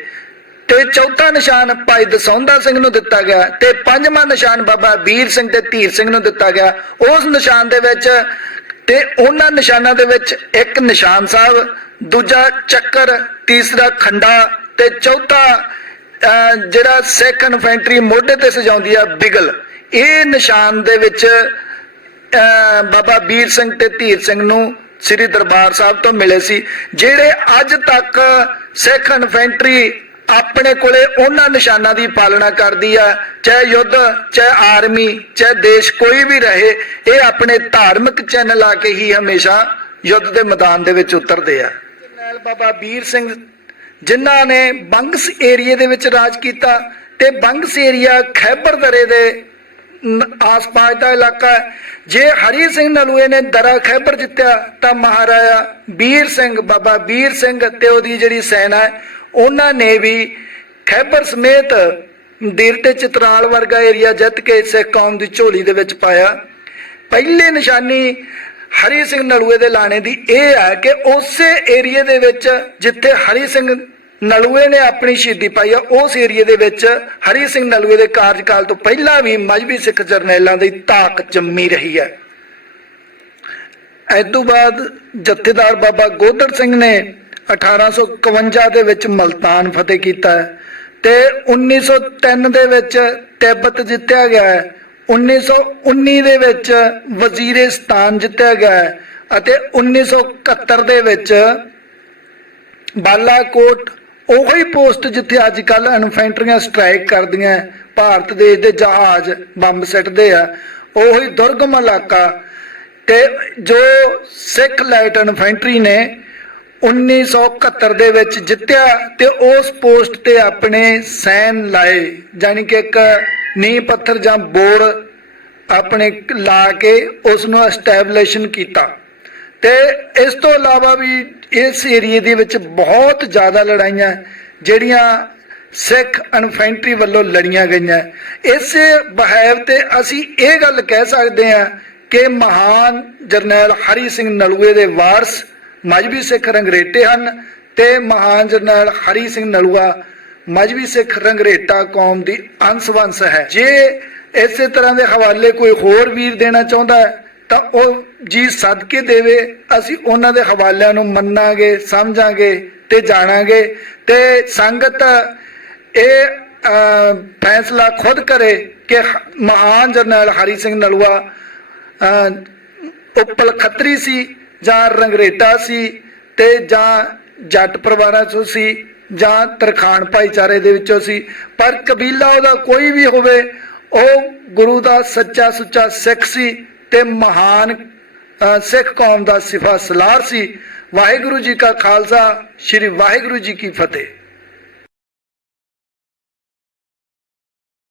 ਤੇ ਚੌਥਾ ਨਿਸ਼ਾਨ ਭਾਈ ਦਸੌਂਦਾ ਸਿੰਘ ਨੂੰ ਦਿੱਤਾ ਗਿਆ ਤੇ ਪੰਜਵਾਂ ਨਿਸ਼ਾਨ ਬਾਬਾ ਵੀਰ ਸਿੰਘ ਤੇ ਧੀਰ ਸਿੰਘ ਨੂੰ ਦਿੱਤਾ ਗਿਆ। ਉਸ ਨਿਸ਼ਾਨ ਦੇ ਵਿੱਚ ਤੇ ਉਹਨਾਂ ਨਿਸ਼ਾਨਾਂ ਦੇ ਵਿੱਚ ਇੱਕ ਨਿਸ਼ਾਨ ਸਾਹਿਬ ਦੂਜਾ ਚੱਕਰ ਤੀਸਰਾ ਖੰਡਾ ਤੇ ਚੌਥਾ ਜਿਹੜਾ ਸਿੱਖ ਇਨਫੈਂਟਰੀ ਮੋਢੇ ਤੇ ਸਜਾਉਂਦੀ ਆ ਬਿਗਲ। ਇਹ ਨਿਸ਼ਾਨ ਦੇ ਵਿੱਚ ਅਹ, ਬਾਬਾ ਵੀਰ ਸਿੰਘ ਤੇ ਧੀਰ ਸਿੰਘ ਨੂੰ ਸ੍ਰੀ ਦਰਬਾਰ ਸਾਹਿਬ ਤੋਂ ਮਿਲੇ ਸੀ ਜਿਹੜੇ ਅੱਜ ਤੱਕ ਸਿੱਖ ਇਨਫੈਂਟਰੀ ਆਪਣੇ ਕੋਲੇ ਉਹਨਾਂ ਨਿਸ਼ਾਨਾਂ ਦੀ ਪਾਲਣਾ ਕਰਦੀ ਆ, ਚਾਹੇ ਯੁੱਧ, ਚਾਹੇ ਆਰਮੀ, ਚਾਹੇ ਦੇਸ਼ ਕੋਈ ਵੀ ਰਹੇ, ਇਹ ਆਪਣੇ ਧਾਰਮਿਕ ਚਿੰਨ੍ਹ ਲਾ ਕੇ ਹੀ ਹਮੇਸ਼ਾ ਯੁੱਧ ਦੇ ਮੈਦਾਨ ਦੇ ਵਿੱਚ ਉਤਰਦੇ ਆ। ਜਰਨੈਲ ਬਾਬਾ ਵੀਰ ਸਿੰਘ ਜਿਨ੍ਹਾਂ ਨੇ ਬੰਗਸ ਏਰੀਏ ਦੇ ਵਿੱਚ ਰਾਜ ਕੀਤਾ ਤੇ ਬੰਗਸ ਏਰੀਆ ਖੈਬਰ ਦਰੇ ਦੇ ਆਸ-ਪਾਸ ਦਾ ਇਲਾਕਾ ਹੈ। ਜੇ ਹਰੀ ਸਿੰਘ ਨਲੂਏ ਨੇ ਦਰਾ ਖੈਬਰ ਜਿੱਤਿਆ ਤਾਂ ਮਹਾਰਾਜਾ ਵੀਰ ਸਿੰਘ, ਬਾਬਾ ਵੀਰ ਸਿੰਘ ਤੇ ਉਹਦੀ ਜਿਹੜੀ ਸੈਨਾ ਹੈ ਉਹਨਾਂ ਨੇ ਵੀ ਖੈਬਰ ਸਮੇਤ ਦੀਰ ਤੇ ਚਿਤਰਾਲ ਵਰਗਾ ਏਰੀਆ ਜਿੱਤ ਕੇ ਸਿੱਖ ਕੌਮ ਦੀ ਝੋਲੀ ਦੇ ਵਿੱਚ ਪਾਇਆ। ਪਹਿਲੇ ਨਿਸ਼ਾਨੀ ਹਰੀ ਸਿੰਘ ਨਲੂਏ ਦੇ ਲਾਣੇ ਦੀ ਇਹ ਹੈ ਕਿ ਉਸੇ ਏਰੀਏ ਦੇ ਵਿੱਚ ਜਿੱਥੇ ਹਰੀ ਸਿੰਘ ਨਲੂਏ ਨੇ ਆਪਣੀ ਸ਼ਹੀਦੀ ਪਾਈ ਆ, ਉਸ ਏਰੀਏ ਦੇ ਵਿੱਚ ਹਰੀ ਸਿੰਘ ਨਲੂਏ ਦੇ ਕਾਰਜਕਾਲ ਤੋਂ ਪਹਿਲਾਂ ਵੀ ਮਜਬੀ ਸਿੱਖ ਜਰਨੈਲਾਂ ਦੀ ਤਾਕ ਜੰਮੀ ਰਹੀ ਹੈ। ਇਸ ਤੋਂ ਬਾਅਦ ਜਥੇਦਾਰ ਬਾਬਾ ਗੋਦਰ ਸਿੰਘ ਨੇ 1851 ਦੇ ਵਿੱਚ ਮਲਤਾਨ ਫਤਿਹ ਕੀਤਾ ਹੈ ਤੇ 1903 ਦੇ ਵਿੱਚ ਤਿੱਬਤ ਜਿੱਤਿਆ ਗਿਆ ਹੈ। 1919 ਦੇ ਵਿੱਚ ਵਜ਼ੀਰਿਸਤਾਨ ਜਿੱਤਿਆ ਗਿਆ ਹੈ ਅਤੇ 1971 ਦੇ ਵਿੱਚ ਬਾਲਾਕੋਟ ਉਹੀ ਪੋਸਟ ਜਿੱਥੇ ਅੱਜ ਕੱਲ ਇਨਫੈਂਟਰੀਆਂ ਸਟ੍ਰਾਈਕ ਕਰਦੀਆਂ ਭਾਰਤ ਦੇਸ਼ ਦੇ ਜਹਾਜ਼ ਬੰਬ ਸੱਟਦੇ ਆ। ਉਹੀ ਦੁਰਗਮ ਇਲਾਕਾ ਤੇ ਜੋ ਸਿੱਖ ਲਾਈਟ ਇਨਫੈਂਟਰੀ ਨੇ 1971 ਦੇ ਵਿੱਚ ਜਿੱਤਿਆ ਤੇ ਉਸ ਪੋਸਟ ਤੇ ਆਪਣੇ ਸੈਨ ਲਾਏ ਜਾਨੀ ਕਿ ਇੱਕ ਨੀਂਹ ਪੱਥਰ ਜਾਂ ਬੋਰ ਆਪਣੇ ਲਾ ਕੇ ਉਸ ਨੂੰ ਐਸਟੈਬਲਿਸ਼ਨ ਕੀਤਾ। ਤੇ ਇਸ ਤੋਂ ਇਲਾਵਾ ਵੀ ਇਸ ਏਰੀਏ ਦੇ ਵਿੱਚ ਬਹੁਤ ਜ਼ਿਆਦਾ ਲੜਾਈਆਂ ਜਿਹੜੀਆਂ ਸਿੱਖ ਇਨਫੈਂਟਰੀ ਵੱਲੋਂ ਲੜੀਆਂ ਗਈਆਂ। ਇਸ ਬਹਾਵ ਤੇ ਅਸੀਂ ਇਹ ਗੱਲ ਕਹਿ ਸਕਦੇ ਹਾਂ ਕਿ ਮਹਾਨ ਜਰਨੈਲ ਹਰੀ ਸਿੰਘ ਨਲੂਏ ਦੇ ਵਾਰਸ ਮਜਬੀ ਸਿੱਖ ਰੰਗਰੇਟੇ ਹਨ ਤੇ ਮਹਾਨ ਜਰਨੈਲ ਹਰੀ ਸਿੰਘ ਨਲੂਆ ਮਜਬੀ ਸਿੱਖ ਰੰਗਰੇਟਾ ਕੌਮ ਦੀ ਅੰਸ਼ਵੰਸ਼ ਹੈ। ਜੇ ਇਸੇ ਤਰ੍ਹਾਂ ਦੇ ਹਵਾਲੇ ਕੋਈ ਹੋਰ ਵੀਰ ਦੇਣਾ ਚਾਹੁੰਦਾ ਹੈ ਤਾਂ ਉਹ ਜੀ ਸਦਕੇ ਦੇਵੇ। ਅਸੀਂ ਉਹਨਾਂ ਦੇ ਹਵਾਲਿਆਂ ਨੂੰ ਮੰਨਾਂਗੇ ਸਮਝਾਂਗੇ ਤੇ ਜਾਣਾਂਗੇ ਤੇ ਸੰਗਤ ਇਹ ਫੈਸਲਾ ਖੁਦ ਕਰੇ ਕਿ ਮਹਾਨ ਜਰਨੈਲ ਹਰੀ ਸਿੰਘ ਨਲੂਆ ਅਹ, ਉੱਪਲ ਖੱਤਰੀ ਸੀ। ਜਾਂ ਰੰਗਰੇਟਾ ਸੀ ਤੇ ਜਾਂ ਜੱਟ ਪਰਿਵਾਰਾਂ ਚੋਂ ਸੀ ਜਾਂ ਤਰਖਾਣ ਭਾਈਚਾਰੇ ਦੇ ਵਿੱਚੋਂ ਸੀ, ਪਰ ਕਬੀਲਾ ਉਹਦਾ ਕੋਈ ਵੀ ਹੋਵੇ, ਉਹ ਗੁਰੂ ਦਾ ਸੱਚਾ ਸੁੱਚਾ ਸਿੱਖ ਸੀ ਤੇ ਮਹਾਨ ਸਿੱਖ ਕੌਮ ਦਾ ਸਿਫਾ ਸਲਾਰ ਸੀ। ਵਾਹਿਗੁਰੂ ਜੀ ਕਾ ਖਾਲਸਾ, ਸ੍ਰੀ ਵਾਹਿਗੁਰੂ ਜੀ ਕੀ ਫਤਿਹ।